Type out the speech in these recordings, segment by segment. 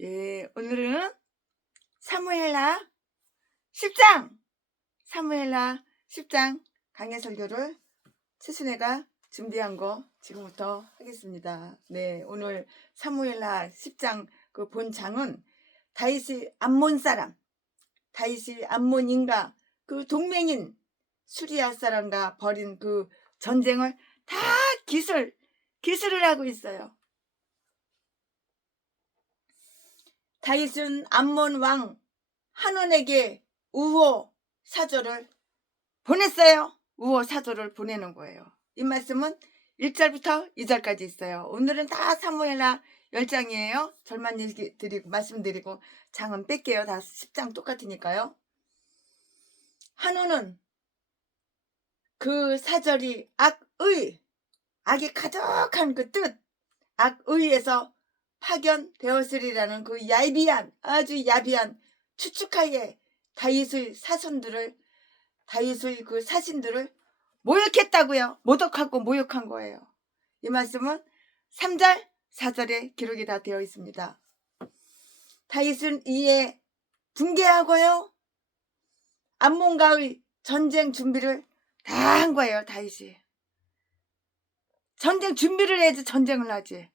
예, 오늘은 사무엘하 10장, 사무엘하 10장 강해 설교를 최순애가 준비한 거 지금부터 하겠습니다. 네, 오늘 사무엘하 10장 그 본장은 다윗이 암몬 사람, 다윗이 암몬인가 그 동맹인 수리아 사람과 벌인 그 전쟁을 다 기술을 하고 있어요. 다윗은 암몬 왕 한온에게 우호 사조를 보냈어요. 우호 사조를 보내는 거예요. 이 말씀은 1절부터 2절까지 있어요. 오늘은 다 사무엘하 10장이에요. 절만 얘기 드리고 말씀드리고 장은 뺄게요. 다 10장 똑같으니까요. 한온은 그 사절이 악이 가득한 그 뜻, 악의에서 파견되었으리라는 그 아주 야비한 추측하에 다윗의 그 사신들을 모욕했다고요. 모독하고 모욕한 거예요. 이 말씀은 3절, 4절에 기록이 다 되어 있습니다. 다윗은 이에 붕괴하고요. 암몬과의 전쟁 준비를 다 한 거예요. 다윗이. 전쟁 준비를 해야지 전쟁을 하지.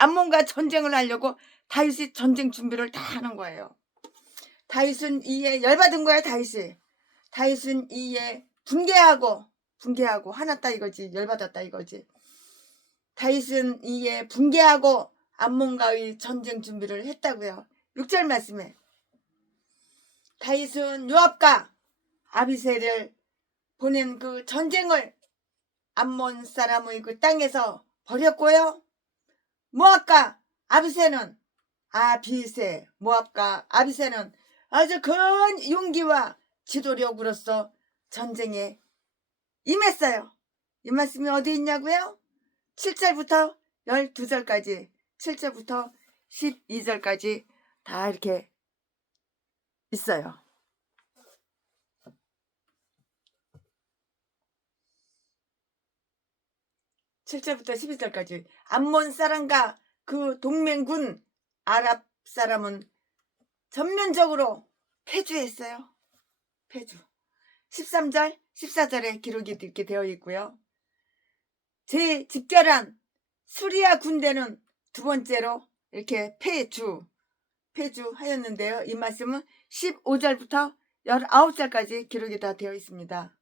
암몬과 전쟁을 하려고 다윗이 전쟁 준비를 다 하는 거예요. 다윗은 이에 열받은 거야. 다윗은 이에 붕괴하고 화났다 이거지. 열받았다 이거지. 다윗은 이에 붕괴하고 암몬과의 전쟁 준비를 했다고요. 6절 말씀에 다윗은 요압과 아비새를 보낸 그 전쟁을 암몬 사람의 그 땅에서 벌였고요. 모압과 아비새는 아주 큰 용기와 지도력으로서 전쟁에 임했어요. 이 말씀이 어디 있냐고요? 7절부터 12절까지 7절부터 12절까지 다 이렇게 있어요. (7절부터 12절까지) 암몬 사람과 그 동맹군 아랍 사람은 전면적으로 패주했어요. 패주. 13절, 14절에 기록이 이렇게 되어 있고요. 제 집결한 수리아 군대는 두 번째로 이렇게 패주하였는데요. 이 말씀은 15절부터 19절까지 기록이 다 되어 있습니다.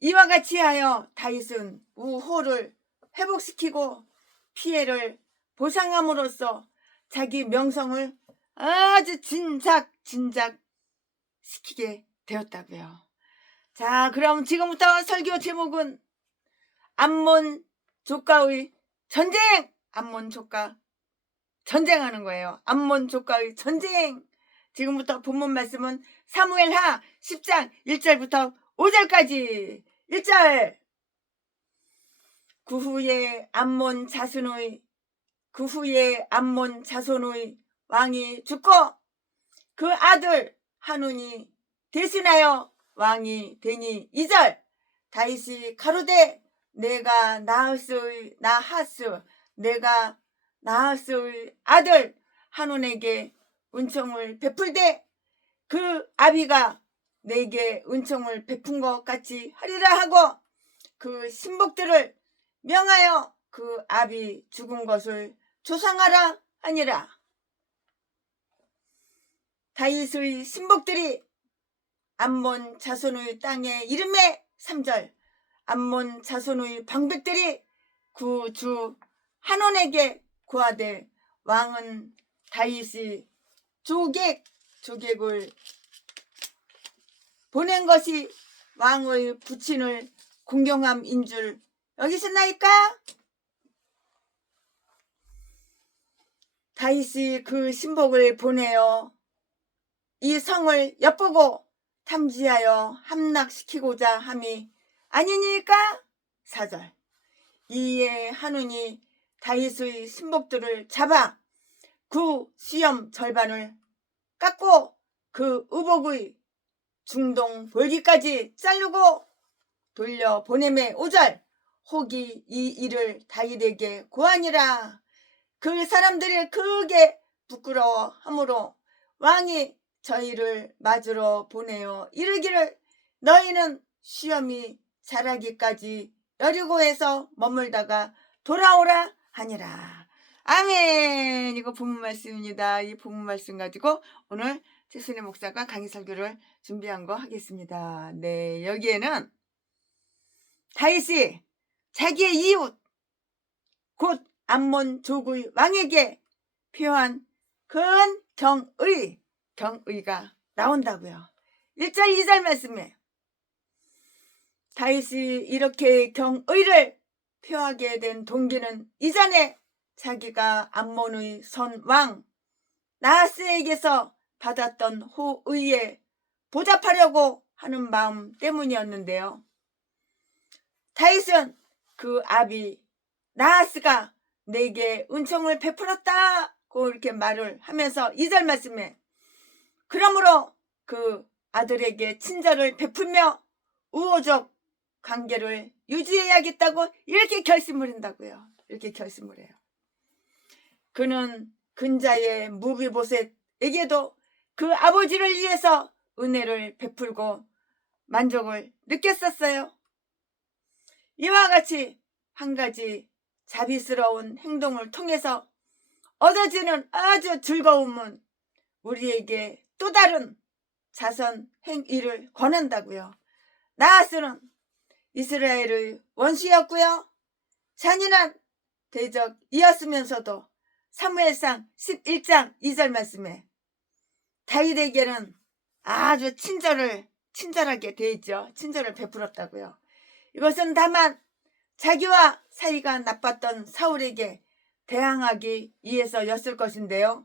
이와 같이 하여 다윗은 우호를 회복시키고 피해를 보상함으로써 자기 명성을 아주 진작시키게 되었다고요. 자, 그럼 지금부터 설교 제목은 암몬 족과의 전쟁! 암몬 족과 전쟁하는 거예요. 암몬 족과의 전쟁! 지금부터 본문 말씀은 사무엘하 10장 1절부터 5절까지. 1절. 그 후에 암몬 자손의 왕이 죽고 그 아들 한온이 대신하여 왕이 되니. 2절. 다윗이 가로되 내가 나하스의 아들 한온에게 은총을 베풀되 그 아비가 내게 은총을 베푼 것 같이 하리라 하고 그 신복들을 명하여 그 아비 죽은 것을 조상하라 하니라. 다윗의 신복들이 암몬 자손의 땅에 이름에. 3절. 암몬 자손의 방백들이 그 주 한온에게 구하되 왕은 다윗이 조객을 보낸 것이 왕의 부친을 공경함인 줄 여기셨나이까? 다윗이 그 신복을 보내어 이 성을 엿보고 탐지하여 함락시키고자 함이 아니니까? 4절. 이에 한온이 다윗의 신복들을 잡아 그 수염 절반을 깎고 그 의복의 중동 볼기까지 자르고 돌려 보내매. 5절. 혹이 이 일을 다윗에게 고하니라. 그 사람들이 크게 부끄러워하므로 왕이 저희를 맞으러 보내어 이르기를 너희는 시험이 자라기까지 여리고에서 머물다가 돌아오라 하니라. 아멘. 이거 본문 말씀입니다. 이 본문 말씀 가지고 오늘 최순희 목사가 강의 설교를 준비한 거 하겠습니다. 네, 여기에는 다윗이 자기의 이웃 곧 암몬 족의 왕에게 표한 큰 경의가 나온다고요. 1절 2절 말씀에 다윗이 이렇게 경의를 표하게 된 동기는 이전에 자기가 암몬의 선왕 나하스에게서 받았던 호의에 보답하려고 하는 마음 때문이었는데요. 다윗은 그 아비 나하스가 내게 은총을 베풀었다고 이렇게 말을 하면서 2절 말씀에 그러므로 그 아들에게 친절을 베풀며 우호적 관계를 유지해야겠다고 이렇게 결심을 한다고요. 이렇게 결심을 해요. 그는 근자의 무비보셋에게도 그 아버지를 위해서 은혜를 베풀고 만족을 느꼈었어요. 이와 같이 한 가지 자비스러운 행동을 통해서 얻어지는 아주 즐거움은 우리에게 또 다른 자선 행위를 권한다고요. 나하스는 이스라엘의 원수였고요. 잔인한 대적이었으면서도 사무엘상 11장 2절 말씀에 다윗에게는 아주 친절하게 대했죠. 친절을 베풀었다고요. 이것은 다만 자기와 사이가 나빴던 사울에게 대항하기 위해서였을 것인데요.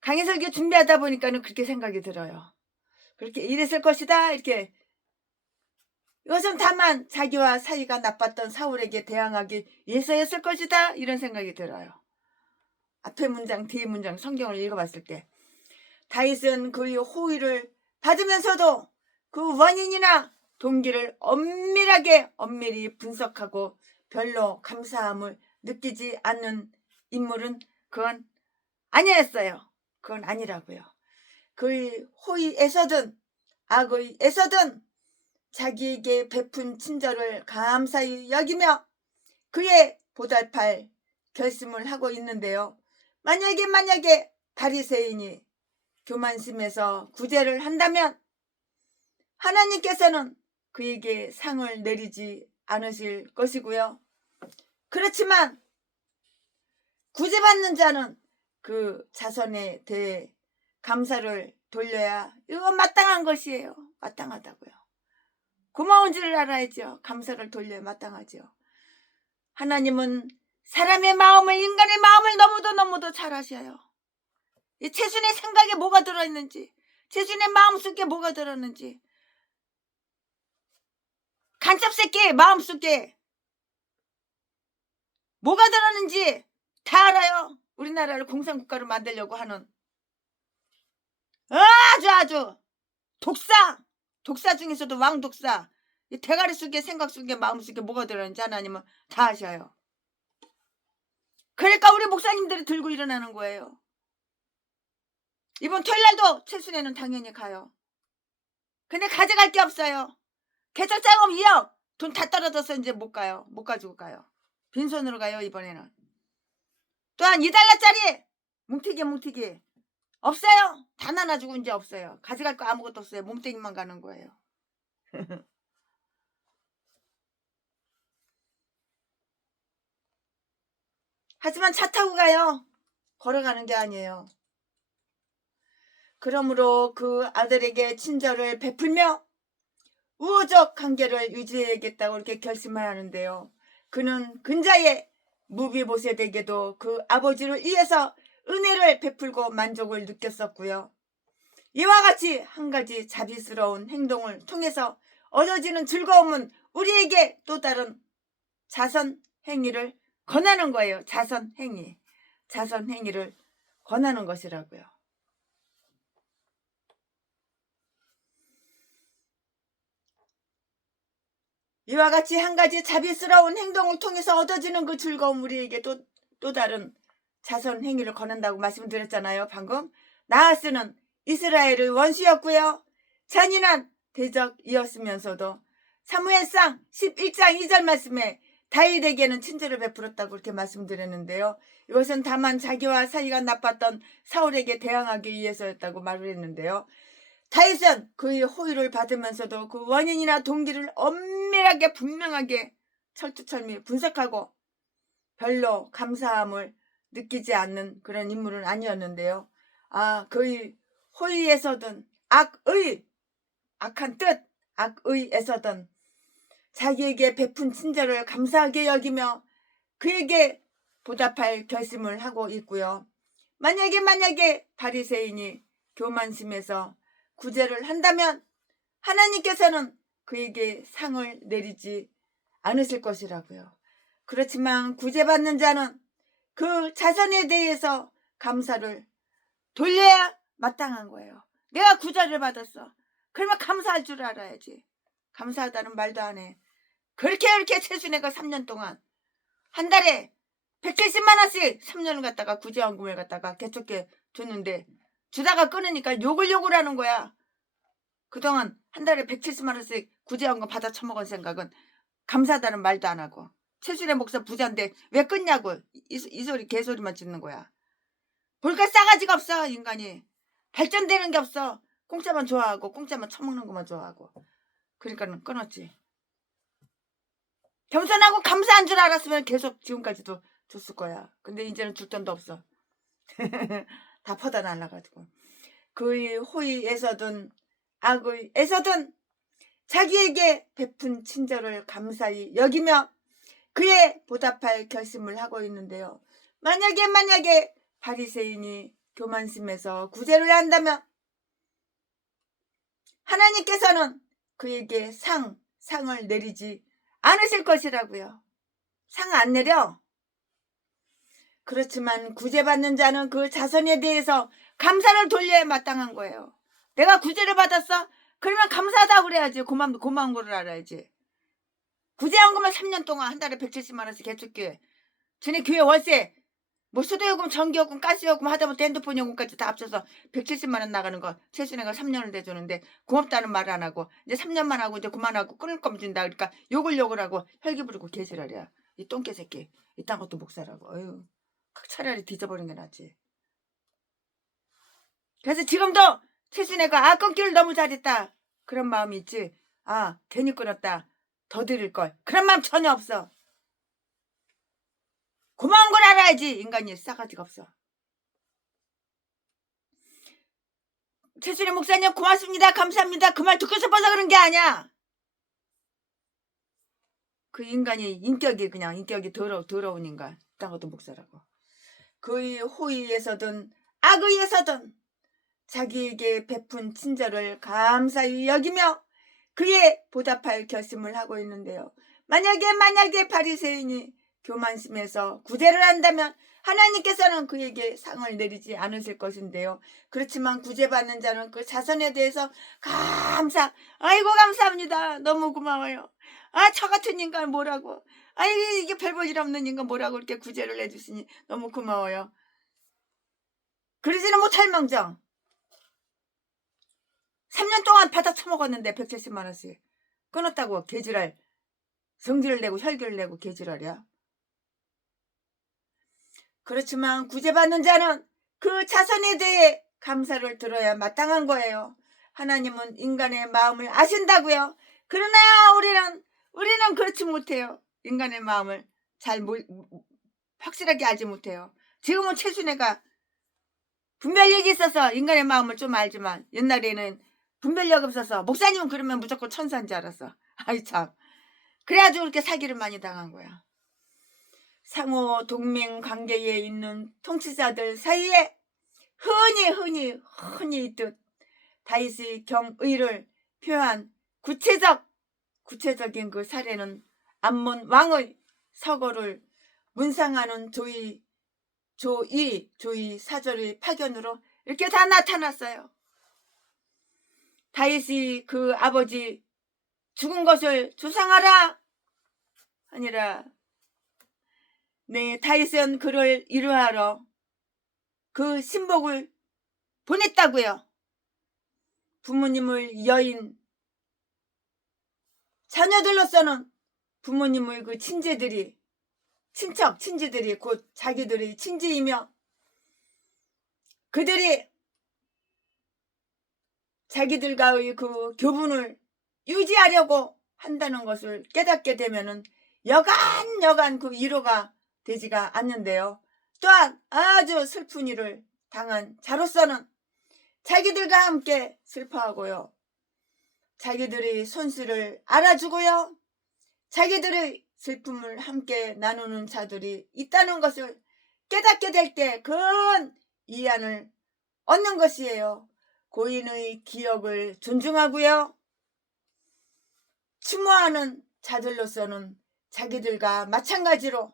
강의 설교 준비하다 보니까는 그렇게 생각이 들어요. 그렇게 이랬을 것이다. 이렇게 이것은 다만 자기와 사이가 나빴던 사울에게 대항하기 위해서였을 것이다. 이런 생각이 들어요. 앞에 문장 뒤에 문장 성경을 읽어봤을 때 다윗은 그의 호의를 받으면서도 그 원인이나 동기를 엄밀히 분석하고 별로 감사함을 느끼지 않는 인물은 그건 아니었어요. 그건 아니라고요. 그의 호의에서든 악의에서든 자기에게 베푼 친절을 감사히 여기며 그에 보답할 결심을 하고 있는데요. 만약에 바리새인이 교만심에서 구제를 한다면 하나님께서는 그에게 상을 내리지 않으실 것이고요. 그렇지만 구제받는 자는 그 자선에 대해 감사를 돌려야 이건 마땅한 것이에요. 마땅하다고요. 고마운 줄을 알아야죠. 감사를 돌려야 마땅하죠. 하나님은 사람의 마음을 인간의 마음을 너무도 잘 아셔요. 이 최순의 생각에 뭐가 들어있는지 최순의 마음속에 뭐가 들었는지 간첩새끼 마음속에 뭐가 들었는지 다 알아요. 우리나라를 공산국가로 만들려고 하는 아주 독사 중에서도 왕독사 이 대가리 속에 생각 속에 마음 속에 뭐가 들었는지 하나님은 다 아셔요. 그러니까 우리 목사님들이 들고 일어나는 거예요. 이번 토요일날도 최순애는 당연히 가요. 근데 가져갈 게 없어요. 개척자금 2억 돈 다 떨어져서 이제 못 가요. 못 가지고 가요. 빈손으로 가요. 이번에는 또한 2달러짜리 뭉티기 없어요. 단 하나 주고 이제 없어요. 가져갈 거 아무것도 없어요. 몸뚱이만 가는 거예요. 하지만 차 타고 가요. 걸어가는 게 아니에요. 그러므로 그 아들에게 친절을 베풀며 우호적 관계를 유지해야겠다고 이렇게 결심하는데요. 그는 근자의 무비보셋에게도 그 아버지를 위해서 은혜를 베풀고 만족을 느꼈었고요. 이와 같이 한 가지 자비스러운 행동을 통해서 얻어지는 즐거움은 우리에게 또 다른 자선 행위를 권하는 거예요. 자선 행위를 권하는 것이라고요. 이와 같이 한 가지 자비스러운 행동을 통해서 얻어지는 그 즐거움 우리에게 또 또 다른 자선 행위를 거는다고 말씀드렸잖아요. 방금. 나하스는 이스라엘의 원수였고요. 잔인한 대적이었으면서도 사무엘상 11장 2절 말씀에 다윗에게는 친절을 베풀었다고 그렇게 말씀드렸는데요. 이것은 다만 자기와 사이가 나빴던 사울에게 대항하기 위해서였다고 말을 했는데요. 다윗은 그의 호의를 받으면서도 그 원인이나 동기를 엄밀하게 분명하게 철두철미 분석하고 별로 감사함을 느끼지 않는 그런 인물은 아니었는데요. 그의 호의에서든 악한 뜻, 악의에서든 자기에게 베푼 친절을 감사하게 여기며 그에게 보답할 결심을 하고 있고요. 만약에 바리새인이 교만심에서 구제를 한다면 하나님께서는 그에게 상을 내리지 않으실 것이라고요. 그렇지만 구제받는 자는 그 자선에 대해서 감사를 돌려야 마땅한 거예요. 내가 구제를 받았어. 그러면 감사할 줄 알아야지. 감사하다는 말도 안 해. 그렇게 최순애가 3년 동안 한 달에 170만 원씩 3년을 갖다가 구제원금을 갖다가 개척해 줬는데 주다가 끊으니까 욕을 하는 거야. 그동안 한 달에 170만 원씩 구제원금 받아 처먹은 생각은 감사하다는 말도 안 하고 최순애 목사 부자인데 왜 끊냐고 이 소리 개소리만 짓는 거야. 볼까 싸가지가 없어. 인간이 발전되는 게 없어. 공짜만 좋아하고 공짜만 처먹는 것만 좋아하고. 그러니까는 끊었지. 겸손하고 감사한 줄 알았으면 계속 지금까지도 줬을 거야. 근데 이제는 줄 돈도 없어. 다 퍼다 날라가지고. 그의 호의에서든 악의에서든 자기에게 베푼 친절을 감사히 여기며 그에 보답할 결심을 하고 있는데요. 만약에 바리새인이 교만심에서 구제를 한다면 하나님께서는 그에게 상을 내리지 않으실 것이라고요. 상 안 내려. 그렇지만 구제받는 자는 그 자선에 대해서 감사를 돌려야 마땅한 거예요. 내가 구제를 받았어? 그러면 감사하다고 그래야지. 고마운 거를 알아야지. 구제원금을 3년 동안 한 달에 170만 원씩 개축교회. 전에 교회 월세 뭐 수도요금, 전기요금, 가스요금 하다못해 핸드폰 요금까지 다 합쳐서 170만 원 나가는 거 최순애가 3년을 대주는데 고맙다는 말 안 하고 이제 3년만 하고 이제 그만하고 끊을 거면 준다. 그러니까 욕을 하고 혈기 부리고 개지랄이야. 이 똥개 새끼. 이딴 것도 목사라고. 어휴, 차라리 뒤져버리는 게 낫지. 그래서 지금도 최순애가 끊기를 너무 잘했다. 그런 마음이 있지. 괜히 끊었다. 더 드릴 걸. 그런 마음 전혀 없어. 고마운 걸 알아야지. 인간이 싸가지가 없어. 최순애 목사님 고맙습니다. 감사합니다. 그 말 듣고 싶어서 그런 게 아니야. 그 인간이 인격이 더러운 인간. 딴 것도 목사라고. 그의 호의에서든 악의에서든 자기에게 베푼 친절을 감사히 여기며 그에 보답할 결심을 하고 있는데요. 만약에 바리새인이 교만심에서 구제를 한다면 하나님께서는 그에게 상을 내리지 않으실 것인데요. 그렇지만 구제받는 자는 그 자선에 대해서 아이고 감사합니다. 너무 고마워요. 저 같은 인간 뭐라고. 이게 별 볼 일 없는 인간 뭐라고 이렇게 구제를 해주시니 너무 고마워요. 그러지는 못할 망정 3년 동안 받아 처먹었는데 170만 원씩 끊었다고 개지랄. 성질을 내고 혈기를 내고 개지랄이야. 그렇지만 구제받는 자는 그 자선에 대해 감사를 들어야 마땅한 거예요. 하나님은 인간의 마음을 아신다고요. 그러나 우리는 그렇지 못해요. 인간의 마음을 확실하게 알지 못해요. 지금은 최순애가 분별력이 있어서 인간의 마음을 좀 알지만 옛날에는 분별력이 없어서 목사님은 그러면 무조건 천사인 줄 알았어. 참. 그래가지고 그렇게 사기를 많이 당한 거야. 상호 동맹 관계에 있는 통치자들 사이에 흔히 있듯 다윗의 경의를 표한 구체적인 그 사례는 암몬 왕의 서거를 문상하는 조이 사절의 파견으로 이렇게 다 나타났어요. 다윗이 그 아버지 죽은 것을 조상하라 아니라 네, 다윗은 그를 위로하러 그 신복을 보냈다고요. 부모님을 여인, 자녀들로서는 부모님의 그 친지들이, 친지들이 곧 자기들의 친지이며 그들이 자기들과의 그 교분을 유지하려고 한다는 것을 깨닫게 되면은 여간 그 위로가 되지가 않는데요. 또한 아주 슬픈 일을 당한 자로서는 자기들과 함께 슬퍼하고요. 자기들의 손실을 알아주고요. 자기들의 슬픔을 함께 나누는 자들이 있다는 것을 깨닫게 될 때 큰 위안을 얻는 것이에요. 고인의 기억을 존중하고요. 추모하는 자들로서는 자기들과 마찬가지로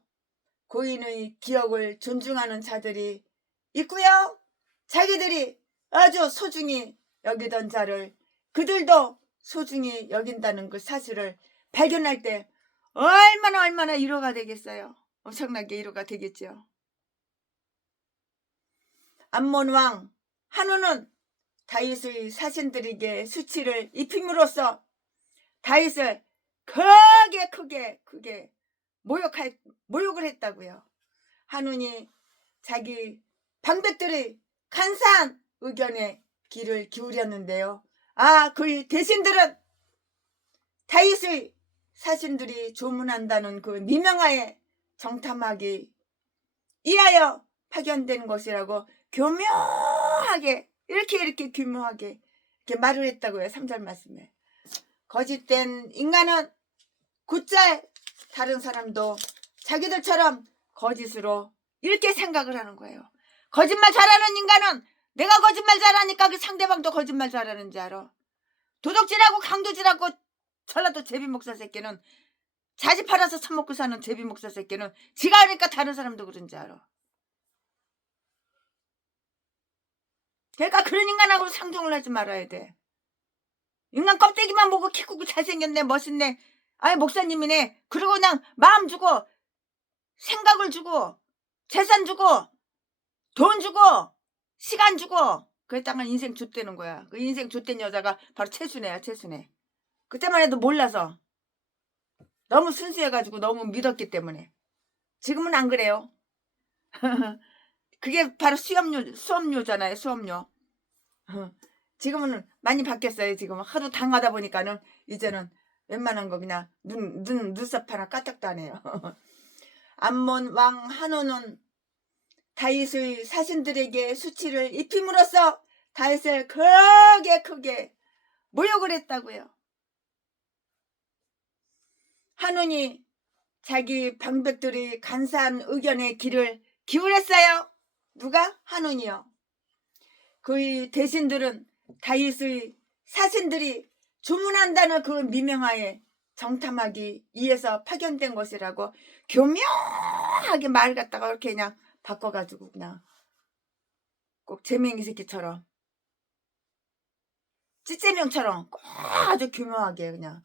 고인의 기억을 존중하는 자들이 있고요. 자기들이 아주 소중히 여기던 자를 그들도 소중히 여긴다는 그 사실을 발견할 때 얼마나 위로가 되겠어요. 엄청나게 위로가 되겠죠. 암몬 왕 한우는 다윗의 사신들에게 수치를 입힘으로써 다윗을 크게 모욕을 했다고요. 한운이 자기 방백들의 간사한 의견에 귀를 기울였는데요. 그 대신들은 다윗의 사신들이 조문한다는 그 미명하에 정탐하기 위하여 파견된 것이라고 교묘하게 이렇게 교묘하게 이렇게 말을 했다고요. 3절 말씀에. 거짓된 인간은 곧잘 다른 사람도 자기들처럼 거짓으로 이렇게 생각을 하는 거예요. 거짓말 잘하는 인간은 내가 거짓말 잘하니까 그 상대방도 거짓말 잘하는 줄 알아. 도둑질하고 강도질하고 전라도 제비목사 새끼는 자지 팔아서 처먹고 사는 제비목사 새끼는 지가 하니까 다른 사람도 그런 줄 알아. 그러니까 그런 인간하고 상종을 하지 말아야 돼. 인간 껍데기만 보고 키 크고 잘생겼네 멋있네 목사님이네 그리고 그냥 마음 주고 생각을 주고 재산 주고 돈 주고 시간 주고 그랬다가 인생 좆되는 거야. 그 인생 좆된 여자가 바로 채순애야. 채순애. 그때만 해도 몰라서 너무 순수해가지고 너무 믿었기 때문에. 지금은 안 그래요. 그게 바로 수업료잖아요. 수업료. 지금은 많이 바뀌었어요. 지금 하도 당하다 보니까는 이제는 웬만한 거 그냥 눈썹 하나 까딱도 안 해요. 암몬 왕 한온은 다윗의 사신들에게 수치를 입힘으로써 다윗을 크게 모욕을 했다고요. 한온이 자기 방백들의 간사한 의견에 귀를 기울였어요. 누가? 한온이요. 그의 대신들은 다윗의 사신들이 주문한다는 그 미명하에 정탐하기 위해서 파견된 것이라고 교묘하게 말 갖다가 이렇게 그냥 바꿔가지고 그냥 꼭 제맹이 새끼처럼 찌째명처럼 꼭 아주 교묘하게 그냥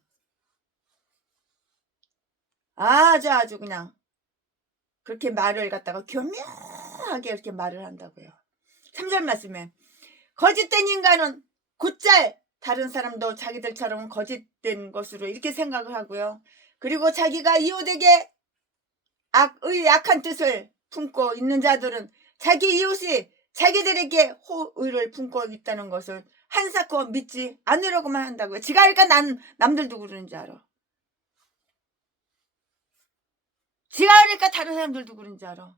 아주 그냥 그렇게 말을 갖다가 교묘하게 이렇게 말을 한다고요. 3절 말씀에 거짓된 인간은 곧잘 다른 사람도 자기들처럼 거짓된 것으로 이렇게 생각을 하고요. 그리고 자기가 이웃에게 악의 약한 뜻을 품고 있는 자들은 자기 이웃이 자기들에게 호의를 품고 있다는 것을 한사코 믿지 않으려고만 한다고요. 지가 하니까 남들도 그러는 줄 알아. 지가 하니까 다른 사람들도 그런 줄 알아.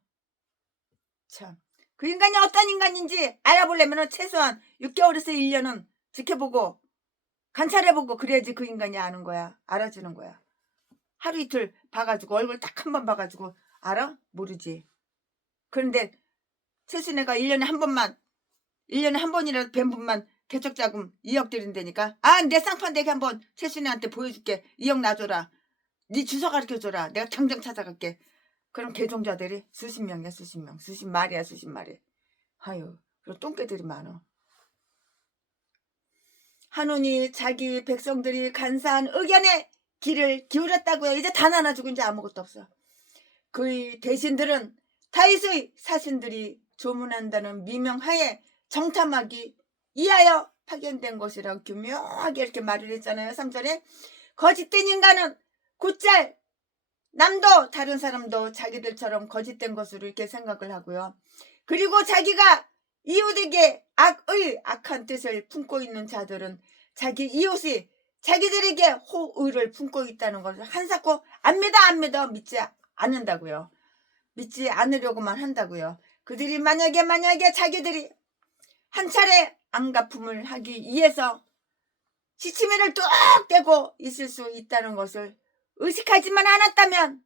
참. 그 인간이 어떤 인간인지 알아보려면 최소한 6개월에서 1년은 지켜보고 관찰해보고 그래야지 그 인간이 아는 거야. 알아주는 거야. 하루 이틀 봐가지고 얼굴 딱 한 번 봐가지고 알아? 모르지. 그런데 최순애가 1년에 한 번이라도 뵌 분만 개척자금 2억 드린다니까. 내 쌍판대기 한번 최순애한테 보여줄게. 2억 놔줘라. 네 주소 가르쳐줘라. 내가 당장 찾아갈게. 그럼 개종자들이 수십 명이야. 수십 마리야. 아유, 그런 똥개들이 많아. 한온이 자기 백성들이 간사한 의견에 귀를 기울였다고요. 이제 단 하나 주고 이제 아무것도 없어. 그의 대신들은 다윗의 사신들이 조문한다는 미명하에 정탐하기 위하여 파견된 것이라고 교묘하게 이렇게 말을 했잖아요. 3절에 거짓된 인간은 곧잘 남도 다른 사람도 자기들처럼 거짓된 것으로 이렇게 생각을 하고요. 그리고 자기가 이웃에게 악한 뜻을 품고 있는 자들은 자기 이웃이 자기들에게 호의를 품고 있다는 것을 한사코 안 믿어 믿지 않는다고요. 믿지 않으려고만 한다고요. 그들이 만약에 자기들이 한 차례 안갚음을 하기 위해서 시치미를 뚝 떼고 있을 수 있다는 것을 의식하지만 않았다면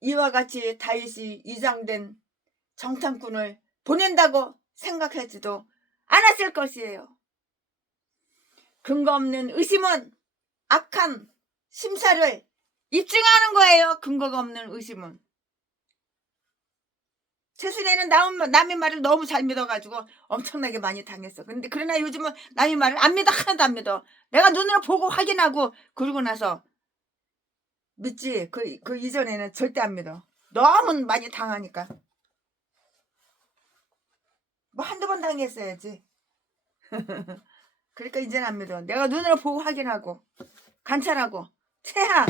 이와 같이 다윗이 위장된 정탐꾼을 보낸다고 생각하지도 않았을 것이에요. 근거 없는 의심은 악한 심사를 입증하는 거예요. 근거가 없는 의심은. 최순애는 남의 말을 너무 잘 믿어가지고 엄청나게 많이 당했어. 근데 그러나 요즘은 남의 말을 안 믿어. 하나도 안 믿어. 내가 눈으로 보고 확인하고 그러고 나서 믿지. 그 이전에는 절대 안 믿어. 너무 많이 당하니까. 뭐 한두 번 당했어야지. 그러니까 이제는 안 믿어. 내가 눈으로 보고 확인하고 관찰하고 최하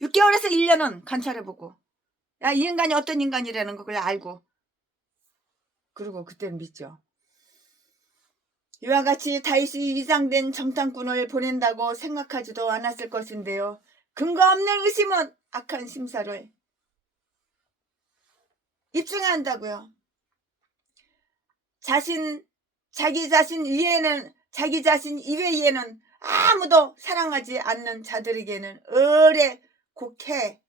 6개월에서 1년은 관찰해보고 야, 이 인간이 어떤 인간이라는 걸 알고 그리고 그때는 믿죠. 이와 같이 다윗이 위장된 정탐꾼을 보낸다고 생각하지도 않았을 것인데요. 근거 없는 의심은 악한 심사를 입증한다고요. 자기 자신 이외에는 아무도 사랑하지 않는 자들에게는 을에 곡해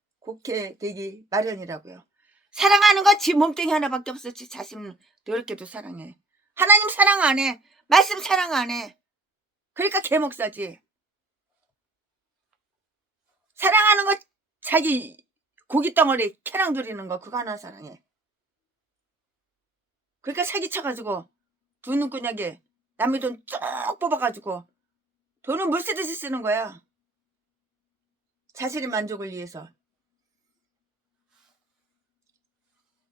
되기 마련이라고요. 사랑하는 건 지 몸뚱이 하나밖에 없어. 지 자신은 노력해도 사랑해. 하나님 사랑 안 해. 말씀 사랑 안 해. 그러니까 개목사지. 사랑하는 거 자기 고깃덩어리 캐랑 두리는 거 그거 하나 사랑해. 그러니까 사기쳐가지고 두 눈구녕에 남의 돈 쭉 뽑아가지고 돈은 물 쓰듯이 쓰는 거야. 자신의 만족을 위해서.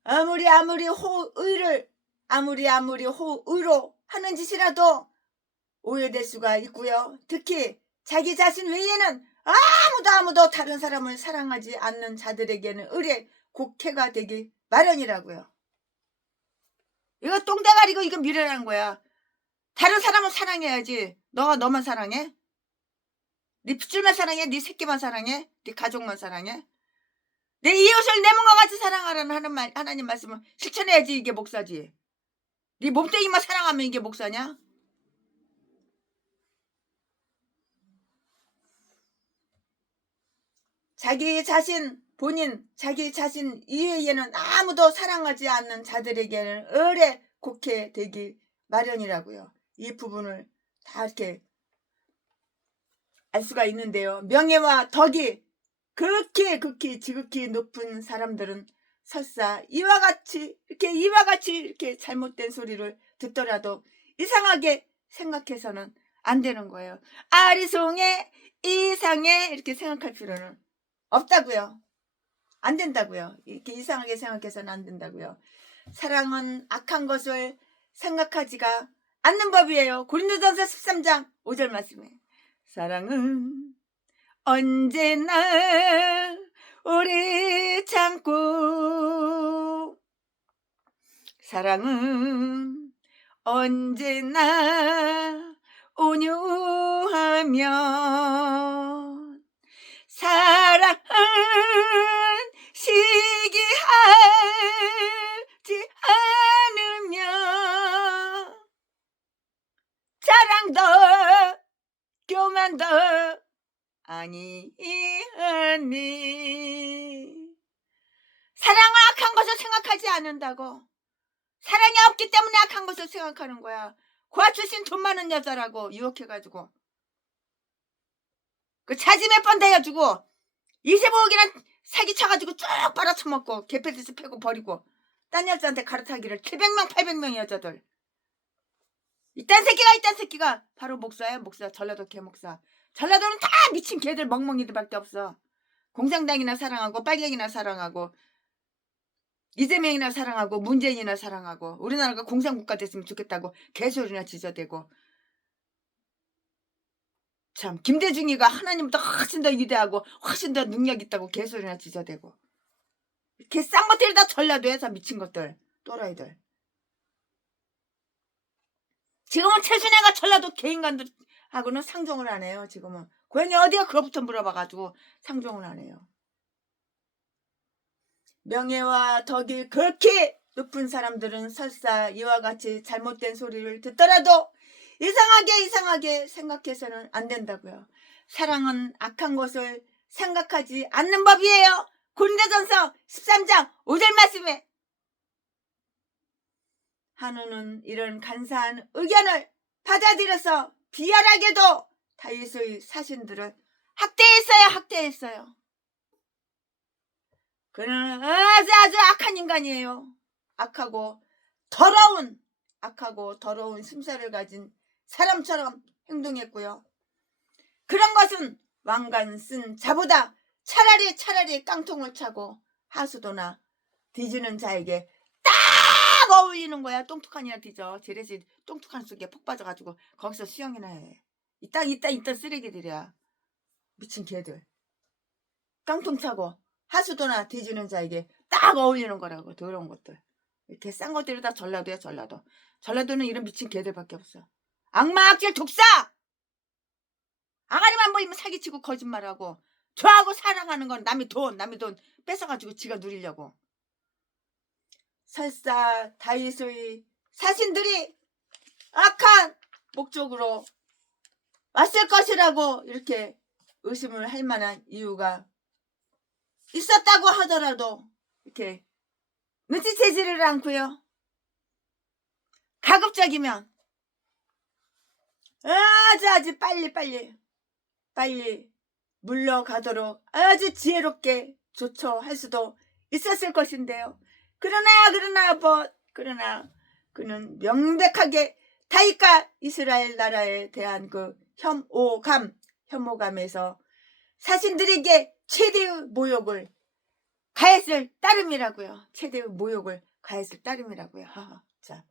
아무리 호의로 하는 짓이라도 오해될 수가 있고요. 특히 자기 자신 외에는 아무도 다른 사람을 사랑하지 않는 자들에게는 을의 곡해가 되기 마련이라고요. 이거 똥대가리고 이거 미련한 거야. 다른 사람을 사랑해야지. 너가 너만 사랑해? 네 핏줄만 사랑해? 네 새끼만 사랑해? 네 가족만 사랑해? 내 이웃을 내 몸과 같이 사랑하라는 하나님 말씀을 실천해야지 이게 목사지. 네 몸뚱이만 사랑하면 이게 목사냐? 자기 자신 이외에는 아무도 사랑하지 않는 자들에게는 을에 곡해 되기 마련이라고요. 이 부분을 다 이렇게 알 수가 있는데요. 명예와 덕이 극히 지극히 높은 사람들은 설사 이와 같이 이렇게 잘못된 소리를 듣더라도 이상하게 생각해서는 안 되는 거예요. 아리송해 이상해 이렇게 생각할 필요는 없다고요. 안 된다고요. 이렇게 이상하게 생각해서는 안 된다고요. 사랑은 악한 것을 생각하지가 않는 법이에요. 고린도전서 13장 5절 말씀에 사랑은 언제나 오래 참고 사랑은 언제나 온유하면 사랑은 시기하지 않으며 자랑도 교만도 아니하니 사랑은 악한 것을 생각하지 않는다고. 사랑이 없기 때문에 악한 것을 생각하는 거야. 고아 출신 돈 많은 여자라고 유혹해가지고 그 차지 몇 번 대여주고 25억이나 사기쳐가지고 쭉 빨아쳐먹고 개패듯이 패고 버리고 딴 여자한테 갈아타기를 700명 800명의 여자들. 이딴 새끼가 바로 목사야. 목사. 전라도 개목사. 전라도는 다 미친 개들 멍멍이들밖에 없어. 공산당이나 사랑하고 빨갱이나 사랑하고 이재명이나 사랑하고 문재인이나 사랑하고 우리나라가 공산국가 됐으면 좋겠다고 개소리나 지저대고 참 김대중이가 하나님보다 훨씬 더 위대하고 훨씬 더 능력 있다고 개소리나 지저대고 이렇게 싼 것들이 다 전라도에서 미친 것들 또라이들. 지금은 최순애가 전라도 개인간들하고는 상종을 안 해요. 지금은 고향이 어디가 그거부터 물어봐가지고 상종을 안 해요. 명예와 덕이 그렇게 높은 사람들은 설사 이와 같이 잘못된 소리를 듣더라도 이상하게 생각해서는 안 된다고요. 사랑은 악한 것을 생각하지 않는 법이에요. 고린도전서 13장 5절 말씀에 한우는 이런 간사한 의견을 받아들여서 비열하게도 다윗의 사신들을 학대했어요. 그는 아주 악한 인간이에요. 악하고 더러운 심사를 가진 사람처럼 행동했고요. 그런 것은 왕관 쓴 자보다 차라리 깡통을 차고 하수도나 뒤지는 자에게 딱 어울리는 거야. 똥툭하니나 뒤져. 제레시 똥툭한 속에 폭 빠져가지고 거기서 수영이나 해. 이딴 쓰레기들이야. 미친 개들. 깡통 차고 하수도나 뒤지는 자에게 딱 어울리는 거라고. 더러운 것들. 이렇게 싼 것들이 다 전라도야. 전라도는 이런 미친 개들밖에 없어. 악마 악질 독사. 아가리만 보이면 사기치고 거짓말하고 좋아하고 사랑하는 건 남의 돈 뺏어가지고 지가 누리려고. 설사 다윗의 사신들이 악한 목적으로 왔을 것이라고 이렇게 의심을 할 만한 이유가 있었다고 하더라도 이렇게 눈치채지를 않고요. 가급적이면 아주 빨리 물러가도록 아주 지혜롭게 조처할 수도 있었을 것인데요. 그러나 그는 명백하게 다윗과 이스라엘 나라에 대한 그 혐오감에서 사신들에게 최대의 모욕을 가했을 따름이라고요. 자,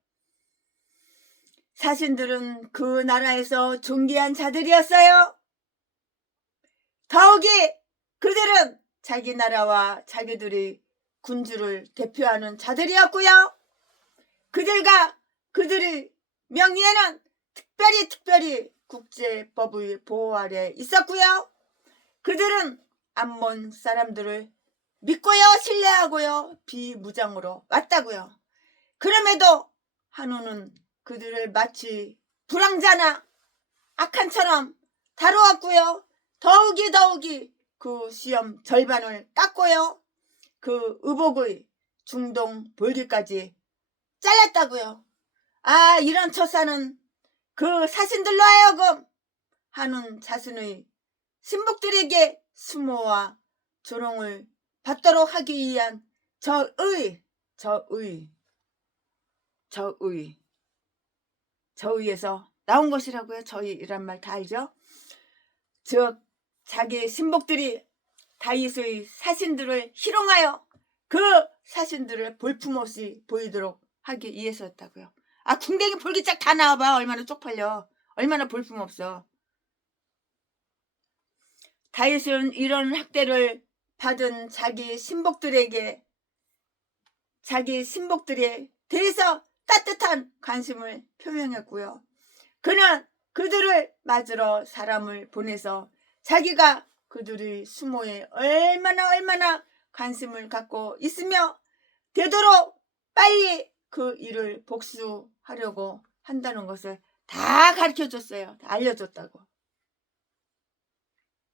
사신들은 그 나라에서 존귀한 자들이었어요. 더욱이 그들은 자기 나라와 자기들의 군주를 대표하는 자들이었고요. 그들의 명예는 특별히 국제법의 보호 아래 있었고요. 그들은 암몬 사람들을 믿고요, 신뢰하고요, 비무장으로 왔다고요. 그럼에도 한우는 그들을 마치 불황자나 악한처럼 다루었고요. 더욱이 그 시험 절반을 깎고요. 그 의복의 중동 볼기까지 잘랐다고요. 이런 처사는 그 사신들로 하여금 한운 자신의 신복들에게 수모와 조롱을 받도록 하기 위한 저의에서 나온 것이라고요. 저의란 말 다 알죠? 즉 자기 신복들이 다윗의 사신들을 희롱하여 그 사신들을 볼품없이 보이도록 하기 위해서였다고요. 궁댕이 볼기짝 다 나와봐. 얼마나 쪽팔려. 얼마나 볼품없어. 다윗은 이런 학대를 받은 자기 신복들에 대해서 따뜻한 관심을 표명했고요. 그는 그들을 맞으러 사람을 보내서 자기가 그들의 수모에 얼마나 관심을 갖고 있으며 되도록 빨리 그 일을 복수하려고 한다는 것을 다 가르쳐줬어요. 다 알려줬다고.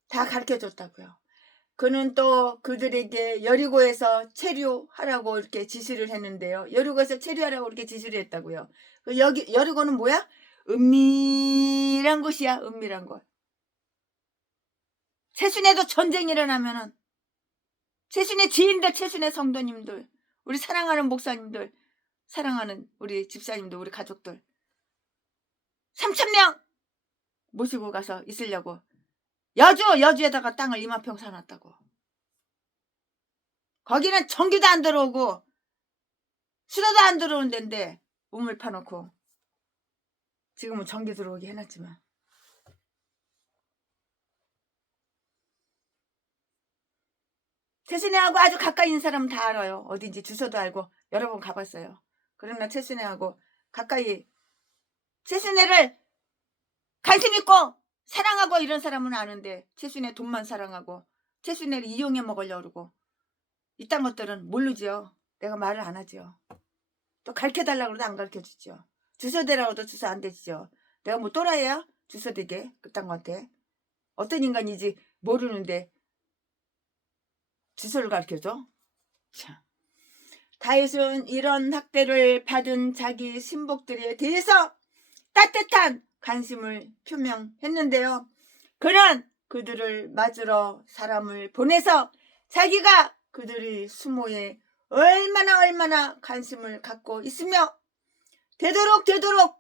다 가르쳐줬다고요. 그는 또 그들에게 여리고에서 체류하라고 이렇게 지시를 했는데요. 여리고에서 체류하라고 이렇게 지시를 했다고요. 여리고는 뭐야? 은밀한 곳이야. 은밀한 곳. 최순애도 전쟁이 일어나면은 최순애 지인들, 최순애 성도님들, 우리 사랑하는 목사님들, 사랑하는 우리 집사님들, 우리 가족들 3,000명 모시고 가서 있으려고 여주에다가 땅을 이만평 사놨다고. 거기는 전기도 안 들어오고 수도도 안 들어오는 데인데 우물 파놓고 지금은 전기 들어오게 해놨지만 최순애하고 아주 가까이 있는 사람은 다 알아요. 어딘지 주소도 알고 여러 번 가봤어요. 그러나 최순애하고 가까이 최순애를 관심 있고 사랑하고 이런 사람은 아는데 최순애 돈만 사랑하고 최순애를 이용해 먹으려고 그러고 이딴 것들은 모르죠. 내가 말을 안 하죠. 또 가르쳐달라고 해도 안 가르쳐주죠. 주소 대라고도 주소 안 대지죠. 내가 뭐 또라이야? 주소 대게 그딴 거한테. 어떤 인간이지 모르는데 주소를 가르쳐줘? 참. 다윗은 이런 학대를 받은 자기 신복들에 대해서 따뜻한 관심을 표명했는데요. 그는 그들을 맞으러 사람을 보내서 자기가 그들의 수모에 얼마나 관심을 갖고 있으며 되도록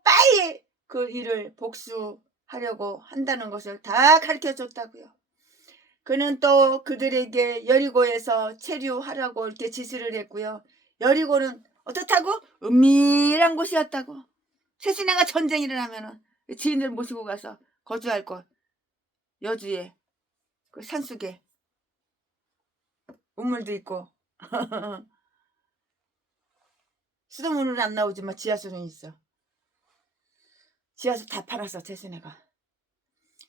빨리 그 일을 복수하려고 한다는 것을 다 가르쳐줬다고요. 그는 또 그들에게 여리고에서 체류하라고 이렇게 지시를 했고요. 여리고는 어떻다고? 은밀한 곳이었다고. 최순애가 전쟁이 일어나면 지인들 모시고 가서 거주할 곳. 여주에 그 산속에 우물도 있고 수도문은 안 나오지만 지하수는 있어. 지하수 다 팔았어 최순애가.